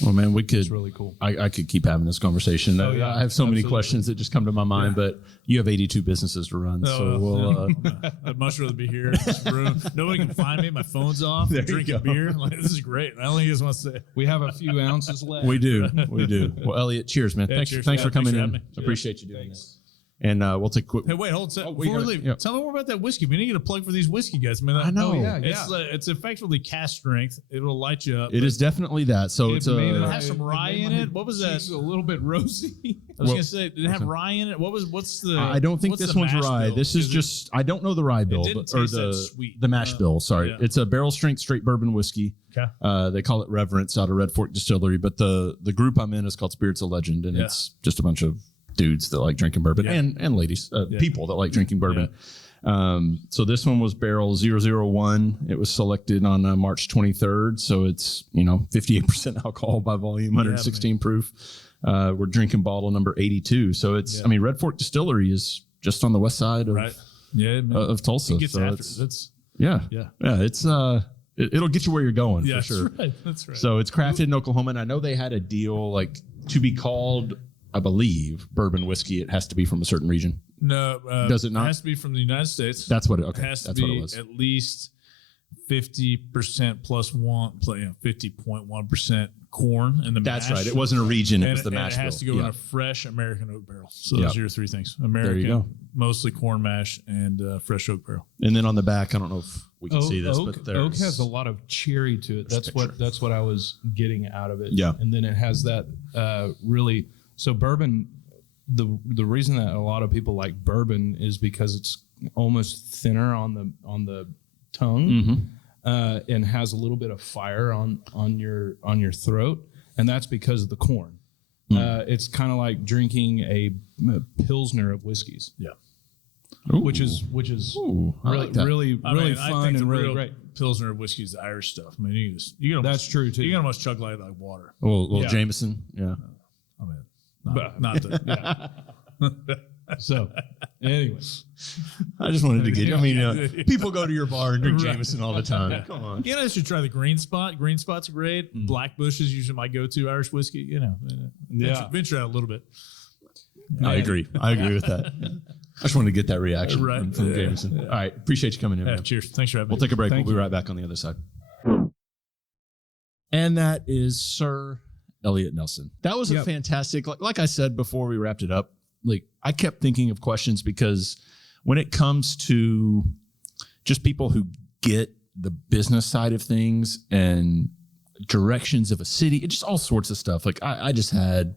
Well, man, It's really cool. I could keep having this conversation. I have so many questions that just come to my mind, but you have 82 businesses to run. So I'd much rather be here in this room. Nobody can find me. My phone's off. I'm drinking beer. This is great. I only just want to say We have a few ounces left. we do. Well, Elliot, cheers, man. Yeah, Thanks for coming having in. me. Appreciate you doing this. And we'll take a quick. Hey, wait, hold on. Before we leave, tell me more about that whiskey. We need to get a plug for these whiskey guys. I know. It's effectively cast strength. It'll light you up. It is definitely that. So it's it has some rye in it. What was that? It's a little bit rosy. I was gonna say, did it have rye in it? What's the? I don't think this one's rye. Bill? This is just. I don't know the rye bill, didn't or taste that sweet. the mash bill. Sorry, Yeah. it's a barrel strength straight bourbon whiskey. Okay. They call it Reverence out of Red Fork Distillery, but the group I'm in is called Spirits of Legend, and it's just a bunch of dudes that like drinking bourbon and ladies, people that like drinking bourbon. So this one was barrel 001. It was selected on March 23rd. So it's, 58% alcohol by volume, 116 proof. We're drinking bottle number 82. So it's, Red Fork Distillery is just on the west side of, of Tulsa. It gets so after it's it'll get you where you're going for sure. That's right. So it's crafted in Oklahoma. And I know they had a deal to be called, I believe, bourbon whiskey, it has to be from a certain region. No, does it not? It has to be from the United States. That's what it. It has to be at least 50% plus 50.1% corn in the mash. That's right. It wasn't a region. It was the mash bill. It has to go in a fresh American oak barrel. So those are your three things: American, mostly corn mash, and fresh oak barrel. And then on the back, I don't know if we can see this, but oak has a lot of cherry to it. That's what I was getting out of it. Yeah. And then it has that really. So bourbon, the reason that a lot of people like bourbon is because it's almost thinner on the tongue, and has a little bit of fire on your throat, and that's because of the corn. It's kind of like drinking a pilsner of whiskeys. Yeah. Which is really fun and really great. Pilsner of whiskey is the Irish stuff. I mean, you can almost, that's true too. You can almost chug like water. Well, Jameson, Not the, So Anyway, I just wanted to get. I mean, people go to your bar and drink Jameson all the time. Come on. You know, you should try the Green Spot. Green Spot's great. Black Bush is usually my go-to Irish whiskey. You know, venture out a little bit. I agree. I agree with that. I just wanted to get that reaction Right. from Jameson. All right. Appreciate you coming in, man. Cheers. Thanks for having me. We'll take a break. Thank We'll be you. right back on the other side. And that is Sir Elliot Nelson. That was a fantastic, like I said before we wrapped it up, like I kept thinking of questions because when it comes to just people who get the business side of things and directions of a city, it's just all sorts of stuff. Like I just had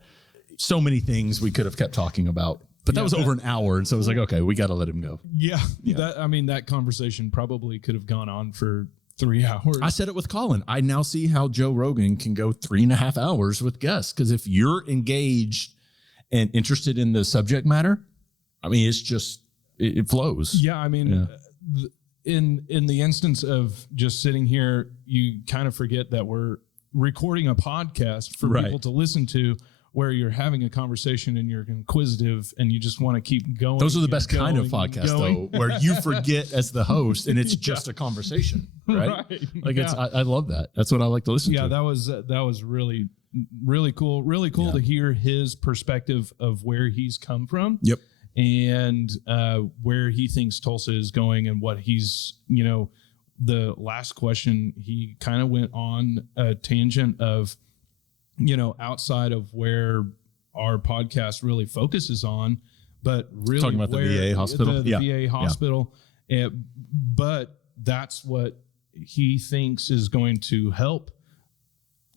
so many things we could have kept talking about, but that was over an hour. And so I was like, okay, we got to let him go. Yeah. That conversation probably could have gone on for 3 hours. I said it with Colin. I now see how Joe Rogan can go 3.5 hours with guests. Because if you're engaged and interested in the subject matter, I mean, it's just, it flows. Yeah. I mean, in the instance of just sitting here, you kind of forget that we're recording a podcast for people to listen to, where you're having a conversation and you're inquisitive and you just want to keep going. Those are the best kind of podcasts, though, where you forget as the host and it's just a conversation, right? Like it's, I love that. That's what I like to listen to. Yeah, that was really, really cool. Really cool to hear his perspective of where he's come from. Yep. And where he thinks Tulsa is going and what he's, the last question, he kind of went on a tangent of, outside of where our podcast really focuses on, but really talking about the VA hospital, the VA hospital. But that's what he thinks is going to help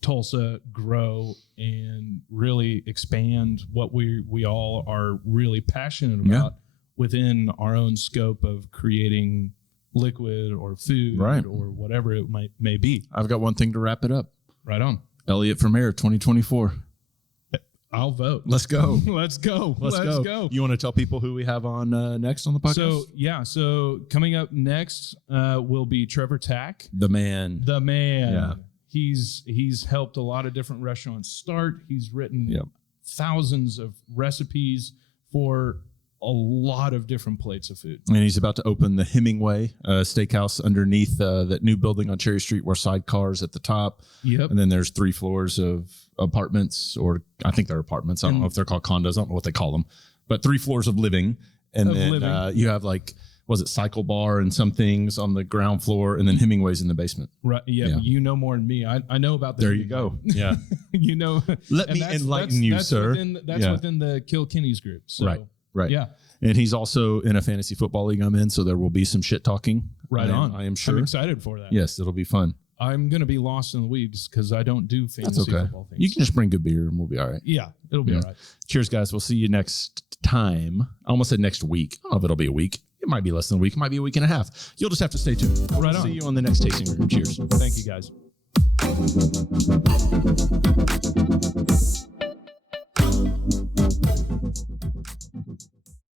Tulsa grow and really expand what we all are really passionate about within our own scope of creating liquid or food or whatever it may be. I've got one thing to wrap it up. Right on. Elliot for mayor 2024. I'll vote. Let's go. Let's go. Let's go. You want to tell people who we have on next on the podcast? So coming up next will be Trevor Tack. The man. Yeah. He's helped a lot of different restaurants start. He's written thousands of recipes for a lot of different plates of food. And he's about to open the Hemingway steakhouse underneath that new building on Cherry Street where Sidecars at the top. Yep. And then there's 3 floors of apartments, or I think they're apartments. I don't know if they're called condos. I don't know what they call them. But 3 floors of living. And then you have was it Cycle Bar and some things on the ground floor, and then Hemingway's in the basement. Right. Yeah. You know more than me. I know about that. There you go. Yeah. Let me enlighten you, sir. That's within the Kilkenny's group. So. Right. Yeah. And he's also in a fantasy football league I'm in, so there will be some shit talking. Right on. I am sure. I'm excited for that. Yes, it'll be fun. I'm going to be lost in the weeds because I don't do fantasy football things. You can just bring good beer and we'll be all right. Yeah, it'll be all right. Cheers, guys. We'll see you next time. I almost said next week. I don't know if it'll be a week. It might be less than a week. It might be a week and a half. You'll just have to stay tuned. Right on. See you on the next tasting room. Cheers. Thank you, guys.